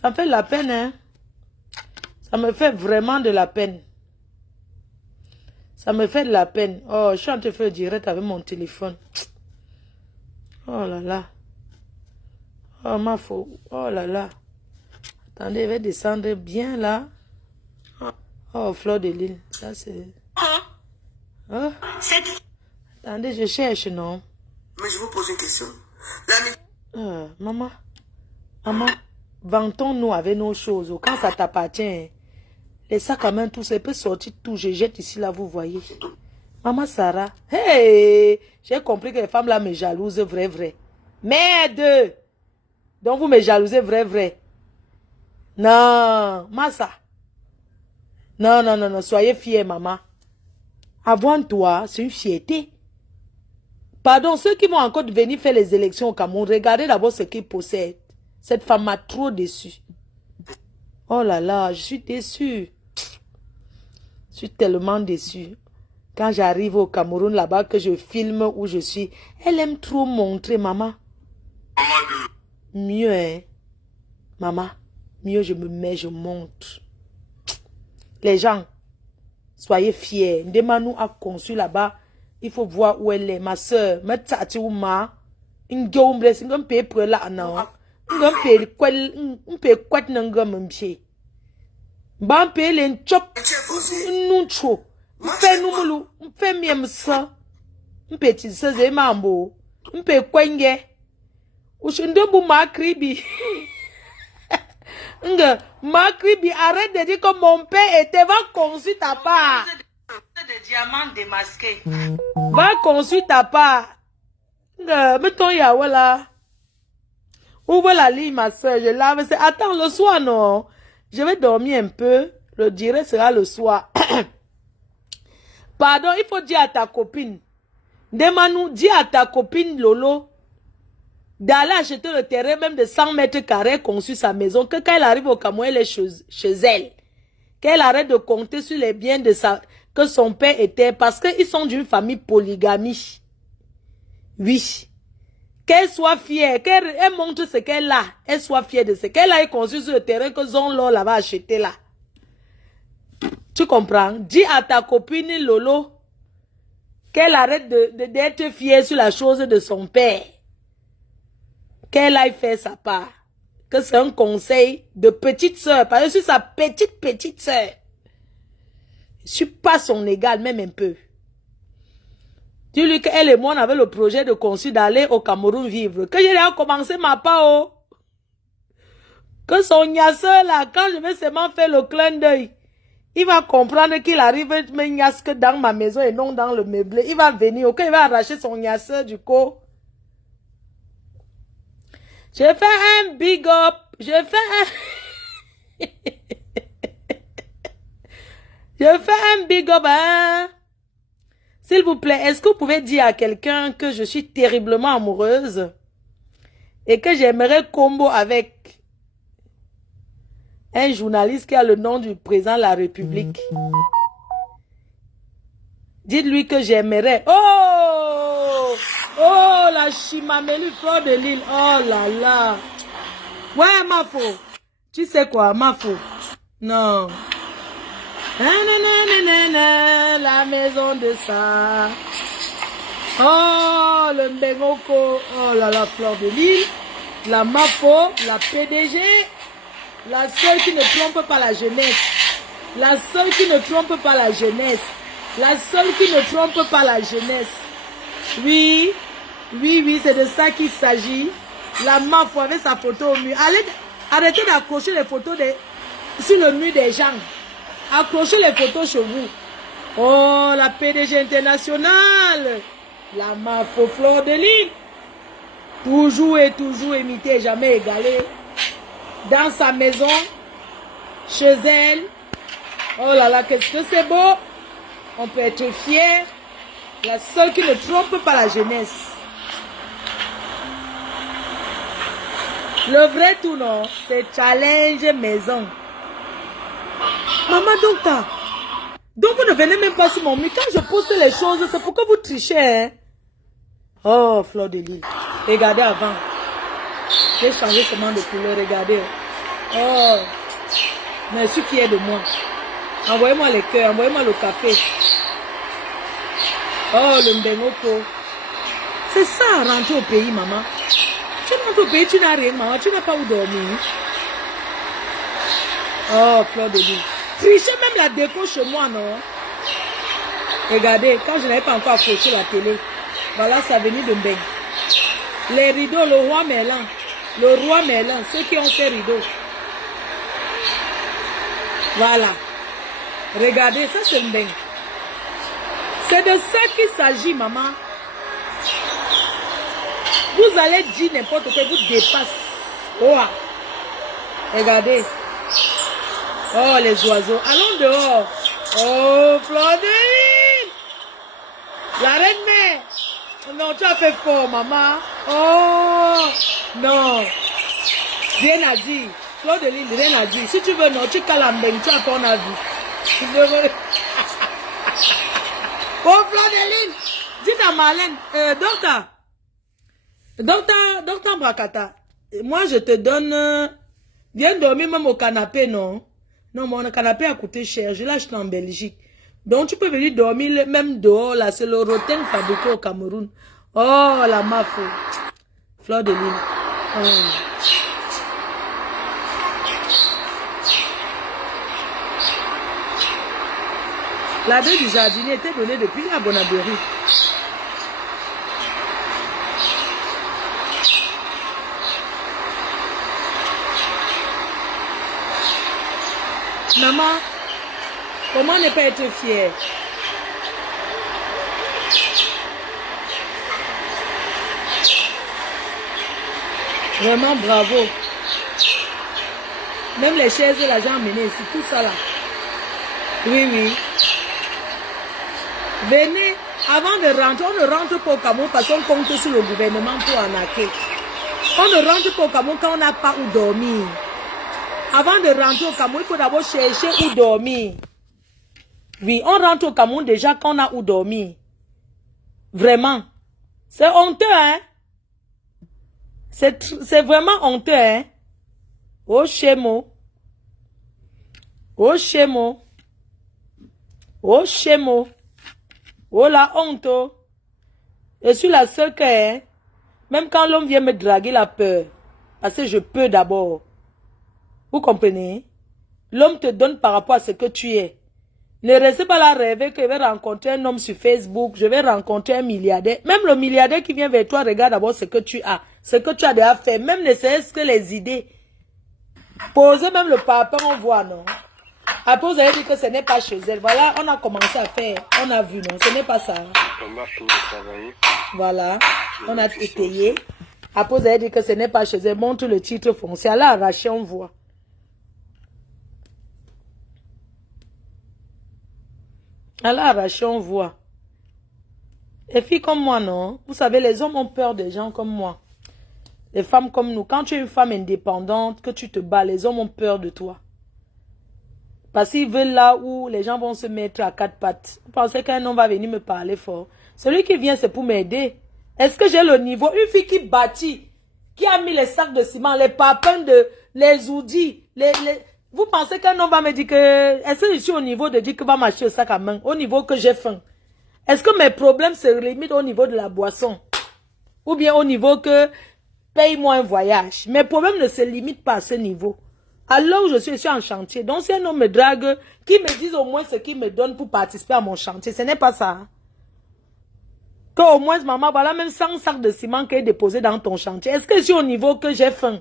Ça me fait de la peine, hein. Ça me fait vraiment de la peine. Ça me fait de la peine. Oh, je suis en train de faire direct avec mon téléphone. Oh là là. Oh ma faute. Oh là là. Attendez, je vais descendre bien là. Oh, Fleur de Lune. Ça c'est... Oh. Attendez, je cherche, non? Mais je vous pose une question. Maman, vantons-nous avec nos choses. Quand ça t'appartient, les sacs à main, tout ça peut sortir tout. Je jette ici, là, vous voyez. Maman Sarah, hey, j'ai compris que les femmes là me jalousent, vrai. Merde! Donc vous me jalousez, vrai. Non, Massa. Non, soyez fiers, maman. Avant toi, c'est une fierté. Pardon, ceux qui vont encore venir faire les élections au Cameroun, regardez d'abord ce qu'ils possèdent. Cette femme m'a trop déçu. Oh là là, je suis déçue. Je suis tellement déçue. Quand j'arrive au Cameroun là-bas, que je filme où je suis, elle aime trop montrer, maman. Mieux, hein. Maman, mieux je me mets, je montre. Les gens, soyez fiers. Ndemanou a conçu là-bas. Il faut voir où elle est, ma soeur. Ma tati ou ma. N'gombre, n'gom pe pour là, non. N'gom pe kwet n'gom m'pied. Ban pe len chop. N'uncho. M'fait nous m'fait miem ça. M'pe ti se ze mambo. M'pe kwenge. Ushundobu ma kribi. Makribi, arrête de dire que mon père était, va conçu ta part. Des diamants démasqués. Va conçu ta part. Mettons ya voilà. Ouvre la ligne, ma soeur, je lave. Attends, le soir, non. Je vais dormir un peu. Le direct sera le soir. Pardon, il faut dire à ta copine. Demanou, dis à ta copine Lolo d'aller acheter le terrain même de 100 mètres carrés conçu sa maison, que quand elle arrive au Cameroun, elle est chez elle. Qu'elle arrête de compter sur les biens de que son père était, parce qu'ils sont d'une famille polygamie. Oui. Qu'elle soit fière, qu'elle montre ce qu'elle a, elle soit fière de ce qu'elle a conçu sur le terrain que Zonlo va acheter là. Tu comprends? Dis à ta copine Lolo qu'elle arrête d'être fière sur la chose de son père. Qu'elle aille faire sa part. Que c'est un conseil de petite sœur. Parce que je suis sa petite sœur. Je suis pas son égale, même un peu. Dis-lui qu'elle et moi, on avait le projet de construire d'aller au Cameroun vivre. Que j'ai déjà commencé ma part, oh. Que son gnasseur là, quand je vais seulement faire le clin d'œil, il va comprendre qu'il arrive me gnasse que dans ma maison et non dans le meublé. Il va venir, ok, il va arracher son gnasseur du coup. Je fais un big up. Je fais un big up, hein. S'il vous plaît, est-ce que vous pouvez dire à quelqu'un que je suis terriblement amoureuse et que j'aimerais combo avec un journaliste qui a le nom du président de la République? Dites-lui que j'aimerais. Oh! Oh, la chimamelu, fleur de l'île. Oh là là. Ouais, ma faux. Tu sais quoi, ma faux. Non. La maison de ça. Oh, le Mbengoko. Oh là là, fleur de l'île. La Mafo, la PDG. La seule qui ne trompe pas la jeunesse. La seule qui ne trompe pas la jeunesse. La seule qui ne trompe pas la jeunesse. Oui, oui, oui, c'est de ça qu'il s'agit. La Mafo avec sa photo au mur. Allez, arrêtez d'accrocher les photos sur le mur des gens. Accrochez les photos chez vous. Oh, la PDG internationale. La Mafo fleur de l'île. Toujours et toujours imité, jamais égalé. Dans sa maison, chez elle. Oh là là, qu'est-ce que c'est beau. On peut être fier. La seule qui ne trompe pas la jeunesse. Le vrai tout non, c'est challenge maison. Maman docteur. Donc vous ne venez même pas sur mon mur. Quand je poste les choses, c'est pour que vous trichez. Hein? Oh, fleur de l'île. Regardez avant. J'ai changé seulement de couleur, regardez. Oh, mais je suis fière de moi. Envoyez-moi les cœurs, envoyez-moi le café. Oh, le Mbengoko. C'est ça, rentrer au pays, maman. Tu rentres au pays, tu n'as rien, maman. Tu n'as pas où dormir. Oh, fleur de l'île. Trichez même la déco chez moi, non? Regardez, quand je n'avais pas encore accroché la télé. Voilà, ça venait de Mbeng. Les rideaux, le roi Merlin. Le roi Merlin, ceux qui ont fait rideaux. Voilà. Regardez, ça c'est Mbeng. C'est de ça qu'il s'agit, maman. Vous allez dire n'importe quoi, vous dépassez. Oh. Regardez. Oh, les oiseaux. Allons dehors. Oh, fleur de l'île. La reine-mère. Non, tu as fait fort, maman. Oh, non. Rien à dire. Fleur de l'île, rien à dire. Si tu veux, non, tu cales en bain, tu as ton avis. Oh, fleur de l'île. Dites à Marlène, docteur Brakata, moi je te donne, viens dormir même au canapé, non? Non, mon canapé a coûté cher, je l'ai acheté en Belgique. Donc tu peux venir dormir même dehors, là, c'est le rotin fabriqué au Cameroun. Oh, la Mafo. Fleur de l'île. Oh. La baie du jardinier était donnée depuis la Bonabéry. Maman, comment ne pas être fière? Vraiment bravo. Même les chaises, là, j'ai emmené ici, tout ça là. Oui, oui. Venez, avant de rentrer, on ne rentre pas au Cameroun parce qu'on compte sur le gouvernement pour arnaquer. On ne rentre pas au Cameroun quand on n'a pas où dormir. Avant de rentrer au Cameroun, il faut d'abord chercher où dormir. Oui, on rentre au Cameroun déjà quand on a où dormir. Vraiment. C'est honteux, hein? C'est vraiment honteux, hein? Oh, chémo. Oh, chémo. Oh, chémo. Oh, la honte. Je suis la seule qui est. Même quand l'homme vient me draguer, la peur. Parce que je peux d'abord. Vous comprenez? L'homme te donne par rapport à ce que tu es. Ne restez pas là rêver que je vais rencontrer un homme sur Facebook, je vais rencontrer un milliardaire. Même le milliardaire qui vient vers toi, regarde d'abord ce que tu as. Ce que tu as déjà fait. Même ne serait-ce que les idées. Posez même le papier, on voit, non? Après, vous avez dit que ce n'est pas chez elle. Voilà, on a commencé à faire. On a vu, non? Ce n'est pas ça. On a fini de travailler. Voilà, on a étayé. Après, vous avez dit que ce n'est pas chez elle. Montre le titre foncier. Elle a arraché, on voit. Elle a arraché, on voit. Les filles comme moi, non? Vous savez, les hommes ont peur des gens comme moi. Les femmes comme nous. Quand tu es une femme indépendante, que tu te bats, les hommes ont peur de toi. Parce qu'ils veulent là où les gens vont se mettre à quatre pattes. Vous pensez qu'un homme va venir me parler fort? Celui qui vient, c'est pour m'aider. Est-ce que j'ai le niveau? Une fille qui bâtit, qui a mis les sacs de ciment, les papins, les outils, Vous pensez qu'un homme va me dire que... Est-ce que je suis au niveau de dire que va m'acheter le sac à main? Au niveau que j'ai faim? Est-ce que mes problèmes se limitent au niveau de la boisson? Ou bien au niveau que paye-moi un voyage? Mes problèmes ne se limitent pas à ce niveau. Alors je suis en chantier. Donc si un homme me drague, qu'il me dise au moins ce qu'il me donne pour participer à mon chantier. Ce n'est pas ça. Hein? Qu'au moins, maman, voilà même 100 sacs de ciment qui est déposé dans ton chantier. Est-ce que je suis au niveau que j'ai faim?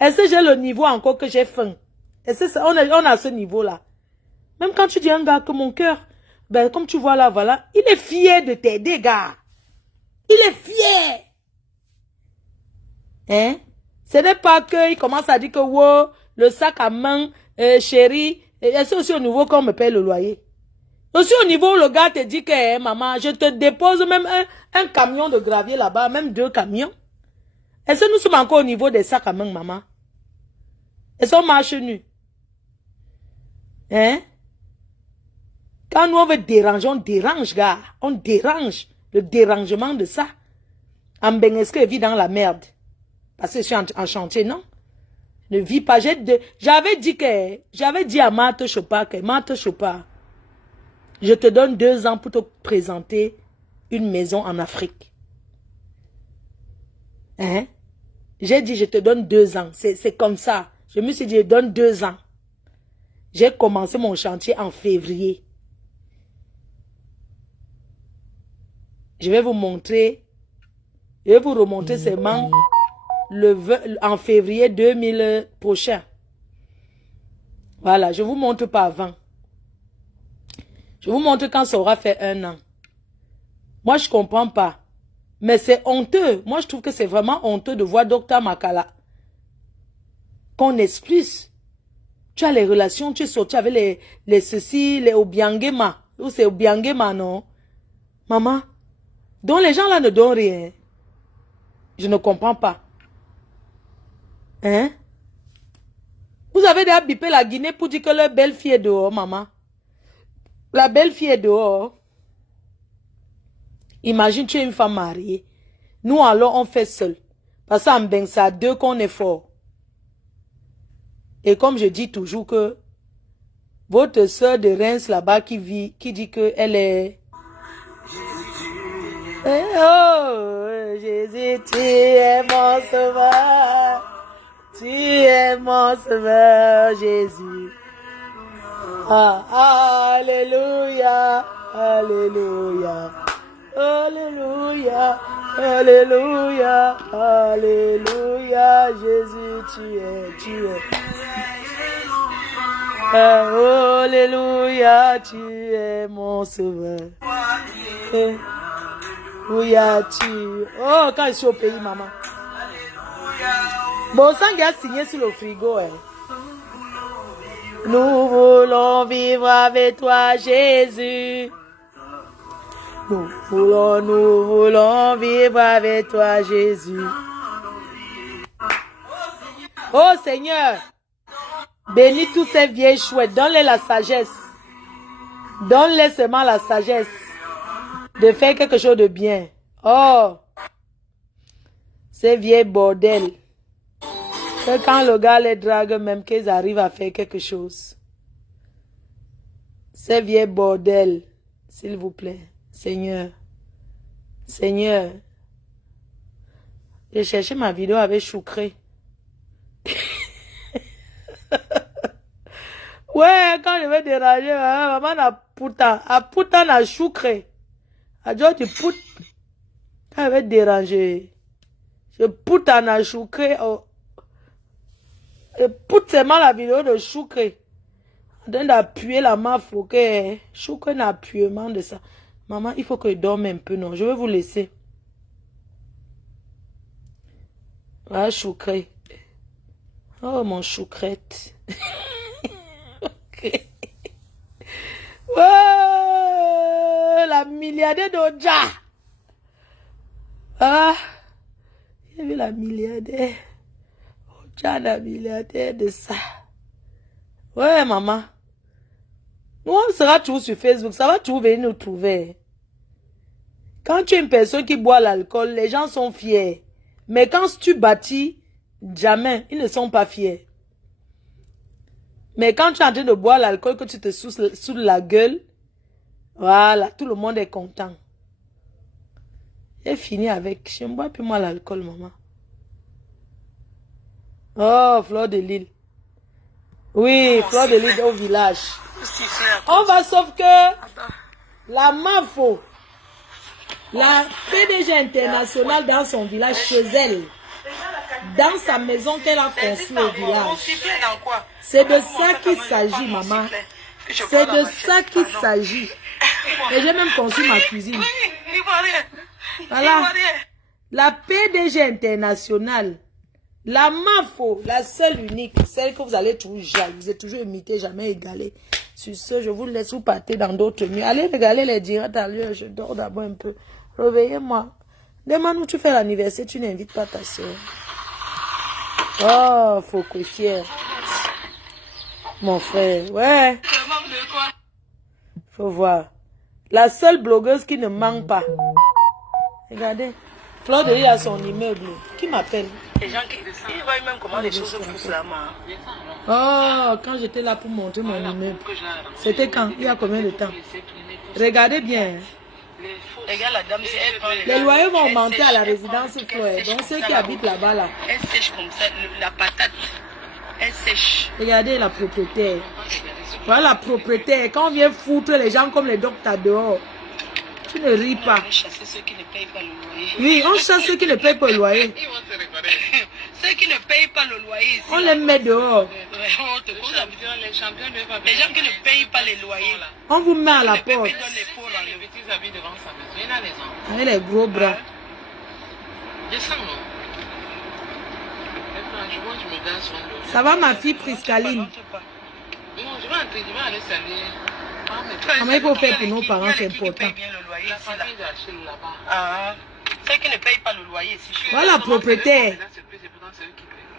Est-ce que j'ai le niveau encore que j'ai faim? Est-ce que on a ce niveau-là? Même quand tu dis à un gars que mon cœur, ben, comme tu vois là, voilà, il est fier de t'aider, gars. Il est fier. Hein? Ce n'est pas qu'il commence à dire que, wow, le sac à main, chérie, est-ce aussi au niveau qu'on me paye le loyer? Aussi au niveau où le gars te dit que, maman, je te dépose même un camion de gravier là-bas, même 2 camions. Est-ce que nous sommes encore au niveau des sacs à main, maman? Est-ce qu'on marche nu? Hein? Quand nous on veut déranger, on dérange, gars. On dérange. Le dérangement de ça. Ambengeske vit dans la merde. Parce que je suis en chantier, non? Ne vis pas. J'avais dit à Marthe Chopard que Marthe Chopard, je te donne 2 ans pour te présenter une maison en Afrique. Hein? J'ai dit, je te donne 2 ans. C'est comme ça. Je me suis dit, je donne 2 ans. J'ai commencé mon chantier en février. Je vais vous montrer. Je vais vous remontrer seulement en février 2000 prochain. Voilà, je ne vous montre pas avant. Je vous montre quand ça aura fait 1 an. Moi, je ne comprends pas. Mais c'est honteux. Moi, je trouve que c'est vraiment honteux de voir Dr Makala. Qu'on explique. Tu as les relations, tu es sorti avec les ceci, les Obiangema. Ou c'est Obiangema, non? Maman. Donc les gens là ne donnent rien. Je ne comprends pas. Hein? Vous avez déjà bipé la Guinée pour dire que leur belle-fille est dehors, maman. La belle-fille est dehors. Imagine, tu es une femme mariée. Nous, alors, on fait seul. Parce qu'en ben, c'est à 2 qu'on est fort. Et comme je dis toujours que votre soeur de Reims là-bas qui dit qu'elle est... Oh, Jésus, tu es mon sauveur. Tu es mon sauveur, Jésus. Ah, alléluia, alléluia, alléluia, alléluia, alléluia, Jésus, tu es. Alléluia, tu es mon sauveur. Où y a-tu? Oh, quand je suis au pays, maman. Bon sang a signé sur le frigo, hein. Nous voulons vivre avec toi, Jésus. Nous voulons vivre avec toi, Jésus. Oh Seigneur, bénis tous ces vieilles chouettes. Donne-les la sagesse. Donne-les seulement la sagesse de faire quelque chose de bien. Oh, ces vieilles bordels. Que quand le gars les drague, même qu'ils arrivent à faire quelque chose. Ces vieilles bordels, s'il vous plaît. Seigneur. Seigneur. J'ai cherché ma vidéo avec Choucré. Ouais, quand je vais déranger, maman a putain na Choucré. A dit, tu put. Quand je vais déranger, je putain na Choucré. Oh. Je put seulement la vidéo de Choucré. En train d'appuyer la main, faut que Choucré n'a appuyement de ça. Maman, il faut que je dorme un peu, non? Je vais vous laisser. Voilà, Choucré. Oh, mon choucrette. Okay. Oh, la milliardaire d'Oja. Ah, j'ai vu la milliardaire. Oja, la milliardaire de ça. Ouais, maman. Nous, on sera toujours sur Facebook. Ça va toujours venir nous trouver. Quand tu es une personne qui boit l'alcool, les gens sont fiers. Mais quand tu bâtis, jamais, ils ne sont pas fiers. Mais quand tu es en train de boire l'alcool, que tu te sous la gueule, voilà, tout le monde est content. J'ai fini avec. Je ne bois plus moi l'alcool, maman. Oh, Fleur de Lille. Oui, Fleur de Lille au village. On va sauf que la MAFO, la PDG internationale dans son village, chez elle, dans sa maison qu'elle a construite au village. C'est de ça qu'il s'agit, maman. C'est de ça qu'il s'agit. Et j'ai même construit ma cuisine. Voilà. La PDG internationale, la MAFO, la seule unique, celle que vous allez toujours jalouser, toujours imiter, jamais égaler. Sur ce, je vous laisse vous partir dans d'autres nuits. Allez regarder les directs à l'heure, je dors d'abord un peu. Réveillez-moi. Demain, où tu fais l'anniversaire, tu n'invites pas ta soeur. Oh, faut que fier. Mon frère, ouais. Faut voir. La seule blogueuse qui ne manque pas. Regardez. Fleur de Lille a son immeuble. Qui m'appelle? Les gens qui ils voient même comment les choses poussent là, moi. Oh, quand j'étais là pour montrer mon immeuble. C'était quand? Il y a combien de temps? Regardez bien. Regarde la dame, elle prend Les loyers vont augmenter à la résidence Fleur. Donc ceux qui habitent là-bas, là. Elle sèche comme ça, la patate. Elle sèche. Regardez la propriétaire. Voilà la propriétaire. Quand on vient foutre les gens comme les docteurs dehors, tu ne ris pas. On chasse ceux qui ne payent pas le loyer. Oui, on chasse ceux qui ne payent pas le loyer. Ceux qui ne payent pas le loyer ici. On les met dehors. Les gens qui ne payent pas les loyers. On vous met à la Les bébés porte. donnent les pauvres dans les petits habits devant sa maison. Il a raison. Avec les gros bras. Descends, non? Maintenant, je vois, je me danse sur le... Ça va ma fille Priscaline? Non, je vais entrer, je vais aller saluer. Comment il faut faire pour nos parents, c'est important. Ah, ceux qui ne payent pas le loyer ici. Voilà la propriétaire.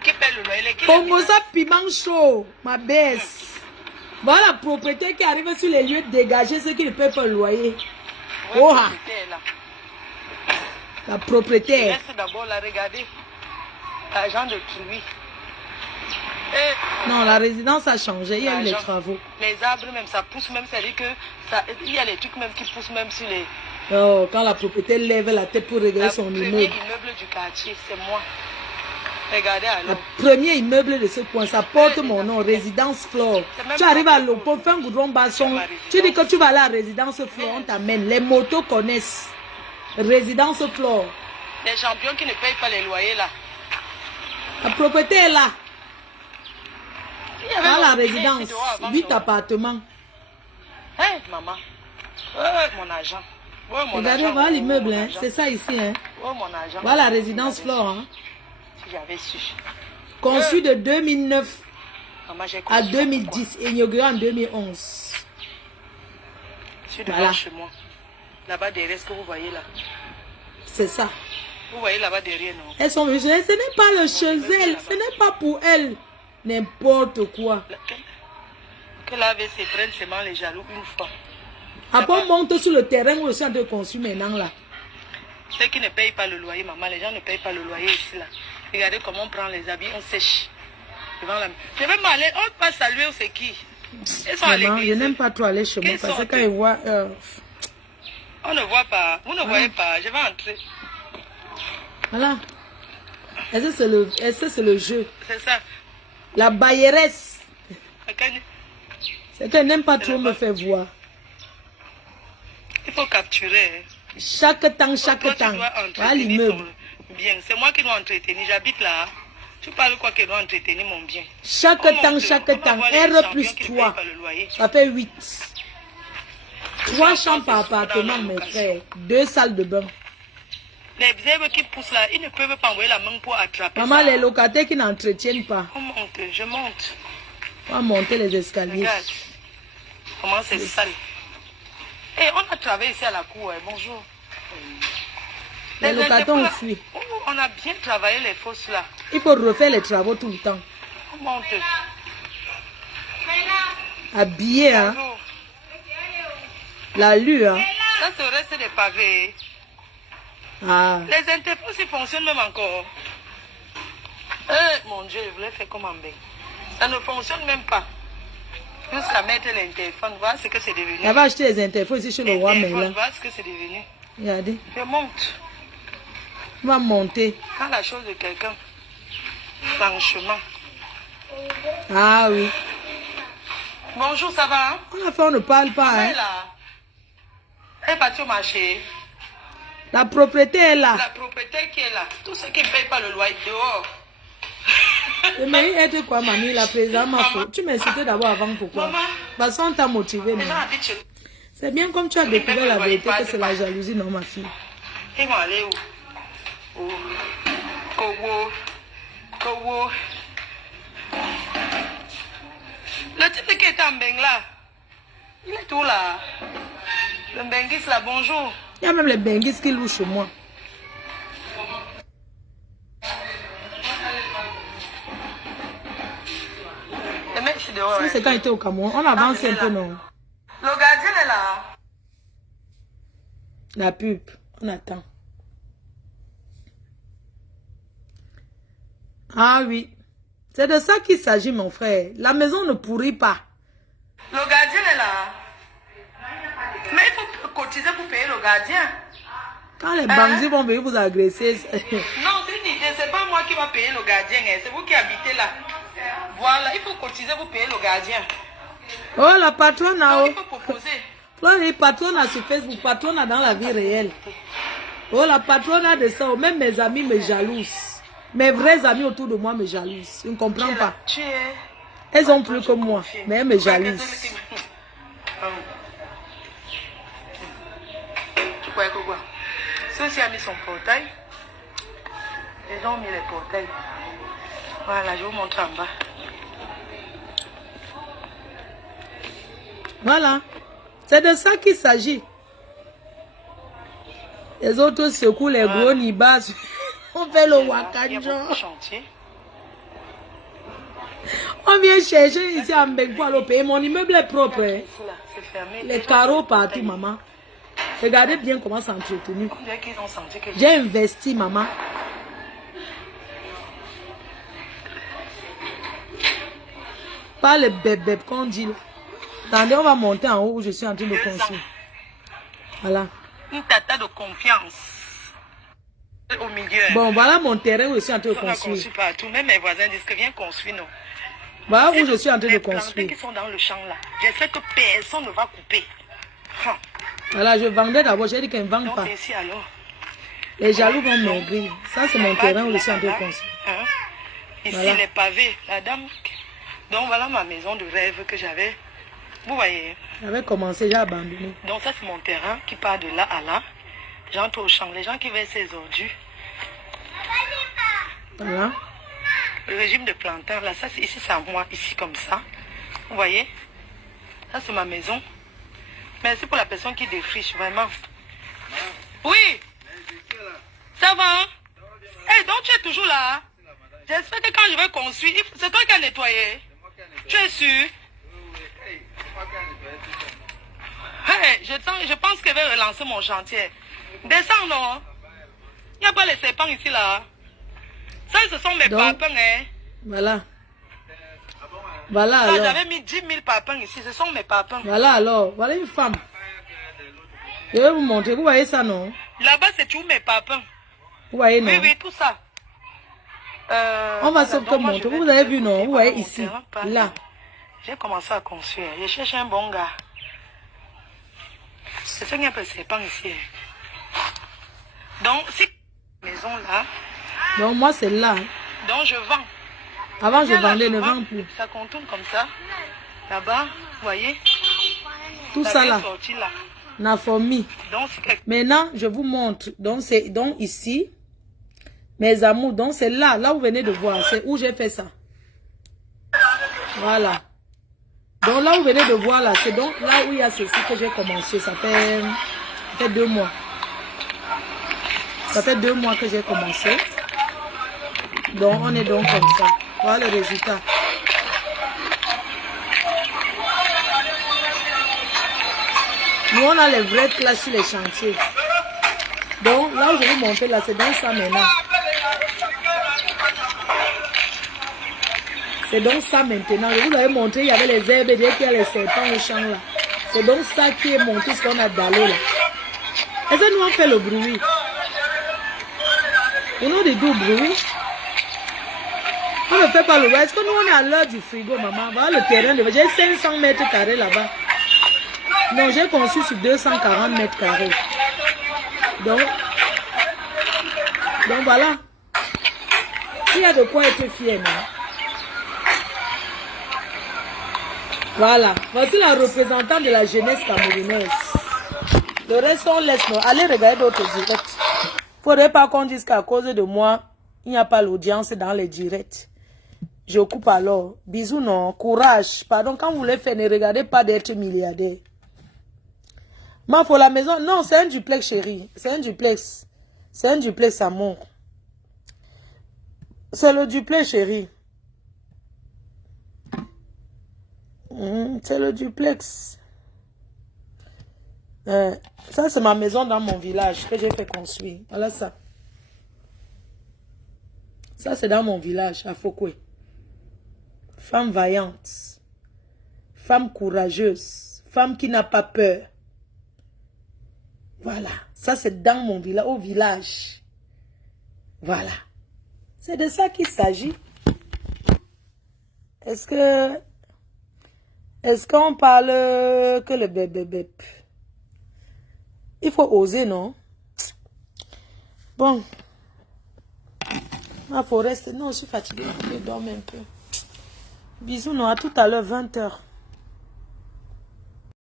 Qui paye le loyer? Pongoza piment chaud, ma baisse. Voilà la propriétaire qui arrive sur les lieux dégagés, ceux qui ne payent pas le loyer. Oh, la propriétaire. Reste d'abord là, regardez. L'argent de Truy. Non, la résidence a changé, il y a eu les travaux. Les arbres même, ça pousse même, c'est-à-dire que il y a les trucs même qui poussent même sur les... Oh, quand la propriétaire lève la tête pour regarder son premier immeuble. immeuble du quartier, c'est moi. Regardez alors. Le premier immeuble de ce coin, ça porte mon nom, résidence Flore. Tu arrives à l'Opo, fais un goudron basson. Tu dis que tu vas aller à résidence Flore, on t'amène. Les motos connaissent. Résidence Flore. Les champions qui ne payent pas les loyers là. La propriété est là. Dans la résidence, 8 appartements. Hein, maman? Mon argent. Regardez, voilà l'immeuble, hein. C'est ça ici. Hein. Mon argent. Voilà la résidence Flore. Hein. Si j'avais su. Conçu de 2009 Maman, à 2010 et inauguré en 2011. Je suis devant Voilà. chez moi. Là-bas derrière, ce que vous voyez là. C'est ça. Vous voyez là-bas derrière, non? Elles sont venues. Ce n'est pas le chez elles. Ce n'est pas pour elles. N'importe quoi. Que la AVC prenne seulement les jaloux une fois. Après, on monte sur le terrain où je suis en train de construire maintenant là. Ceux qui ne payent pas le loyer, maman, les gens ne payent pas le loyer ici là. Regardez comment on prend les habits, on sèche. Devant la... Je vais m'aller, on va saluer, c'est qui? Ils sont à Maman, l'église. je n'aime pas trop aller chez moi parce que quand ils voient... On ne voit pas, vous ne voyez pas, je vais entrer. Voilà. Est-ce que c'est le jeu? C'est ça. La bailleresse. Quand- C'est qu'elle n'aime pas trop me faire voir. Il faut capturer. Hein. Chaque temps. Toi, tu dois Voilà entretenir l'immeuble. ton bien. C'est moi qui dois entretenir. J'habite là. Tu parles quoi qui doit entretenir mon bien? Chaque On temps. va voir les R champions plus qui 3. payent pas le loyer. Ça fait 8. 3 chambres par appartement, mes frères. 2 salles de bain. Les zèbres qui poussent là, ils ne peuvent pas envoyer la main pour attraper Maman, ça. les locataires qui n'entretiennent pas. On monte, je monte. On va monter les escaliers. Regarde. Comment c'est sale. Et on a travaillé ici à la cour. Hein. Bonjour. Les locataires ont là, fui. on a bien travaillé les fosses là. Il faut refaire les travaux tout le temps. On monte. Habillé, hein. Bonjour. La lue, hein. Ça, c'est le reste des pavés. Ah. Les interfaces, ils fonctionnent même encore. Eh, mon Dieu, je voulais faire comme en bain. Ça ne fonctionne même pas. Jusqu'à mettre l'interphone, voilà ce que c'est devenu. Elle va acheter les interphones ici chez le roi Merlin. Voilà ce que c'est devenu. Regardez. Je monte. On va monter. Quand la chose de quelqu'un, franchement. Ah oui. Bonjour, ça va? Hein? On a fait, on ne parle pas. Elle Hein. est là. Elle est partie au marché. La propriété est là. La propriétaire qui est là. Tous ceux qui ne payent pas le loyer dehors. Le mari était quoi, mamie? La présidente m'a fait. Tu m'insultais d'abord avant, pourquoi? Maman. Parce qu'on t'a motivé. Les gens habitent chez nous. C'est bien comme tu as découvert la vérité que c'est la jalousie, non, ma fille. Ils vont aller où? Où? Kowo. Kowo. Le type qui est en Beng là, il est tout là. Le Benguis là, bonjour. Il y a même les benguis qui louent chez moi. Le mec, je suis dehors. Ça, c'est quand il était au Cameroun. On avance un peu, non? Le gardien est là. La pub. On attend. Ah oui. C'est de ça qu'il s'agit, mon frère. La maison ne pourrit pas. Le gardien est là. Mais il faut cotiser pour payer le gardien. Quand les bandits vont venir vous agresser... Non, c'est une idée. C'est pas moi qui va payer le gardien. Hein. C'est vous qui habitez là. Voilà, il faut cotiser pour payer le gardien. Oh, la patronne a... Donc, il faut proposer. Florent, patronne a sur Facebook, patronne a dans la vie réelle. Oh, la patronne a de ça. Même mes amis me jalousent. Mes vrais amis autour de moi me jalousent. Ils ne comprennent pas. Tu es... Elles ont plus que moi, mais elles me jalousent. Quoi? Ceux-ci ont mis son portail. Ils ont mis les portails. Voilà, je vous montre en bas. Voilà. C'est de ça qu'il s'agit. Les autres secouent les gros nibas. On fait le wakanjo. Chantier. On vient chercher ici à Mbengwa le pays. Mon immeuble est propre. Hein. Ici, là, c'est fermé. Les carreaux partout, maman. Regardez bien comment c'est entretenu. On dirait qu'ils ont senti que J'ai investi, maman. Pas le bébé qu'on dit là. Attendez, on va monter en haut où je suis en train de construire. Voilà. une tata de confiance au milieu. Bon, voilà mon terrain où je suis en train de On a construit construire. partout. Même mes voisins disent que viens construire, non. Voilà où je suis en train de Les plantains construire. qui sont dans le champ là, j'espère que personne ne va couper. Hein. Voilà, je vendais d'abord, j'ai dit qu'elle ne vend Donc pas. c'est ici alors. Les jaloux vont maigrir. Ça, c'est mon terrain où je suis en train de construire. Hein? Ici, Voilà. les pavés, la dame. Donc voilà ma maison de rêve que j'avais. Vous voyez. J'avais commencé, j'ai abandonné. Donc ça, c'est mon terrain qui part de là à là. J'entre au champ. Les gens qui versent ces ordures. Voilà. Le régime de plantain, là, ça, ici, c'est à moi. Ici, comme ça. Vous voyez. Ça, c'est ma maison. Merci pour la personne qui défriche, vraiment. Oui. Ça va, hein? Eh, donc tu es toujours là. J'espère que quand je vais construire, c'est toi qui as nettoyé. Tu es sûr? Hey, je pense que je vais relancer mon chantier. Descends, non? Il n'y a pas les serpents ici, là. Ça, ce sont mes Donc, papins, hein? Voilà. Voilà Ça, alors. j'avais mis 10 000 papins ici. Ce sont mes papins. Voilà alors. Voilà une femme. Je vais vous montrer. Vous voyez ça, non? Là-bas, c'est tous mes papins. Vous voyez, non? Oui, oui, tout ça. On va sauf que montrer. Vous avez vu, non? Vous voyez ici. Là. J'ai commencé à construire. Je cherche un bon gars. C'est ça qu'il y a un peu de serpent ici. Donc, si maison là, Donc, moi, c'est là. donc je vends. Avant, je Viens là, vendais, ne vends. vends plus. Ça contourne comme ça. Là-bas, vous voyez. Tout La ça vie est là. sortie là. N'a fourmi. Donc, c'est quelque... Maintenant, je vous montre. Donc, c'est donc ici. Mes amours. Donc, c'est là. Là, vous venez de voir. C'est où j'ai fait ça. Voilà. Donc, là, vous venez de voir là. C'est donc là où il y a ceci que j'ai commencé. Ça fait 2 mois. Ça fait 2 mois que j'ai commencé. Donc, on est donc comme ça. Voilà le résultat. Nous, on a les vraies classes sur les chantiers. Donc, là où je vais monter, là, c'est dans ça maintenant. C'est donc ça maintenant. Je vous avais montré, il y avait les herbes, et qu'il y a les serpents au champ là. C'est donc ça qui est monté, ce qu'on a dallé là. Est-ce que nous on fait le bruit? On a des doux bruits. On ne fait pas le bruit. Est-ce que nous on est à l'heure du frigo, maman? Voilà le terrain. J'ai 500 mètres carrés là-bas. Non, j'ai conçu sur 240 mètres carrés. Donc voilà. Il y a de quoi être fier, non? Voilà. Voici la représentante de la jeunesse camerounaise. Le reste, on laisse. Non. Allez regarder d'autres directs. Faudrait pas qu'on dise qu'à cause de moi, il n'y a pas l'audience dans les directs. Je coupe alors. Bisous, non. Courage. Pardon, quand vous voulez faire, ne regardez pas d'être milliardaire. Mais pour la maison, non, c'est un duplex, chérie. C'est un duplex. C'est un duplex, amour. C'est le duplex, chérie. C'est le duplex. Ça, c'est ma maison dans mon village que j'ai fait construire. Voilà ça. Ça, c'est dans mon village, à Fokwe. Femme vaillante. Femme courageuse. Femme qui n'a pas peur. Voilà. Ça, c'est dans mon village, au village. Voilà. C'est de ça qu'il s'agit. Est-ce qu'on parle que le bébé? Il faut oser, non? Bon. Il faut rester. Non, je suis fatiguée. Je dorme un peu. Bisous, non? À tout à l'heure, 20h.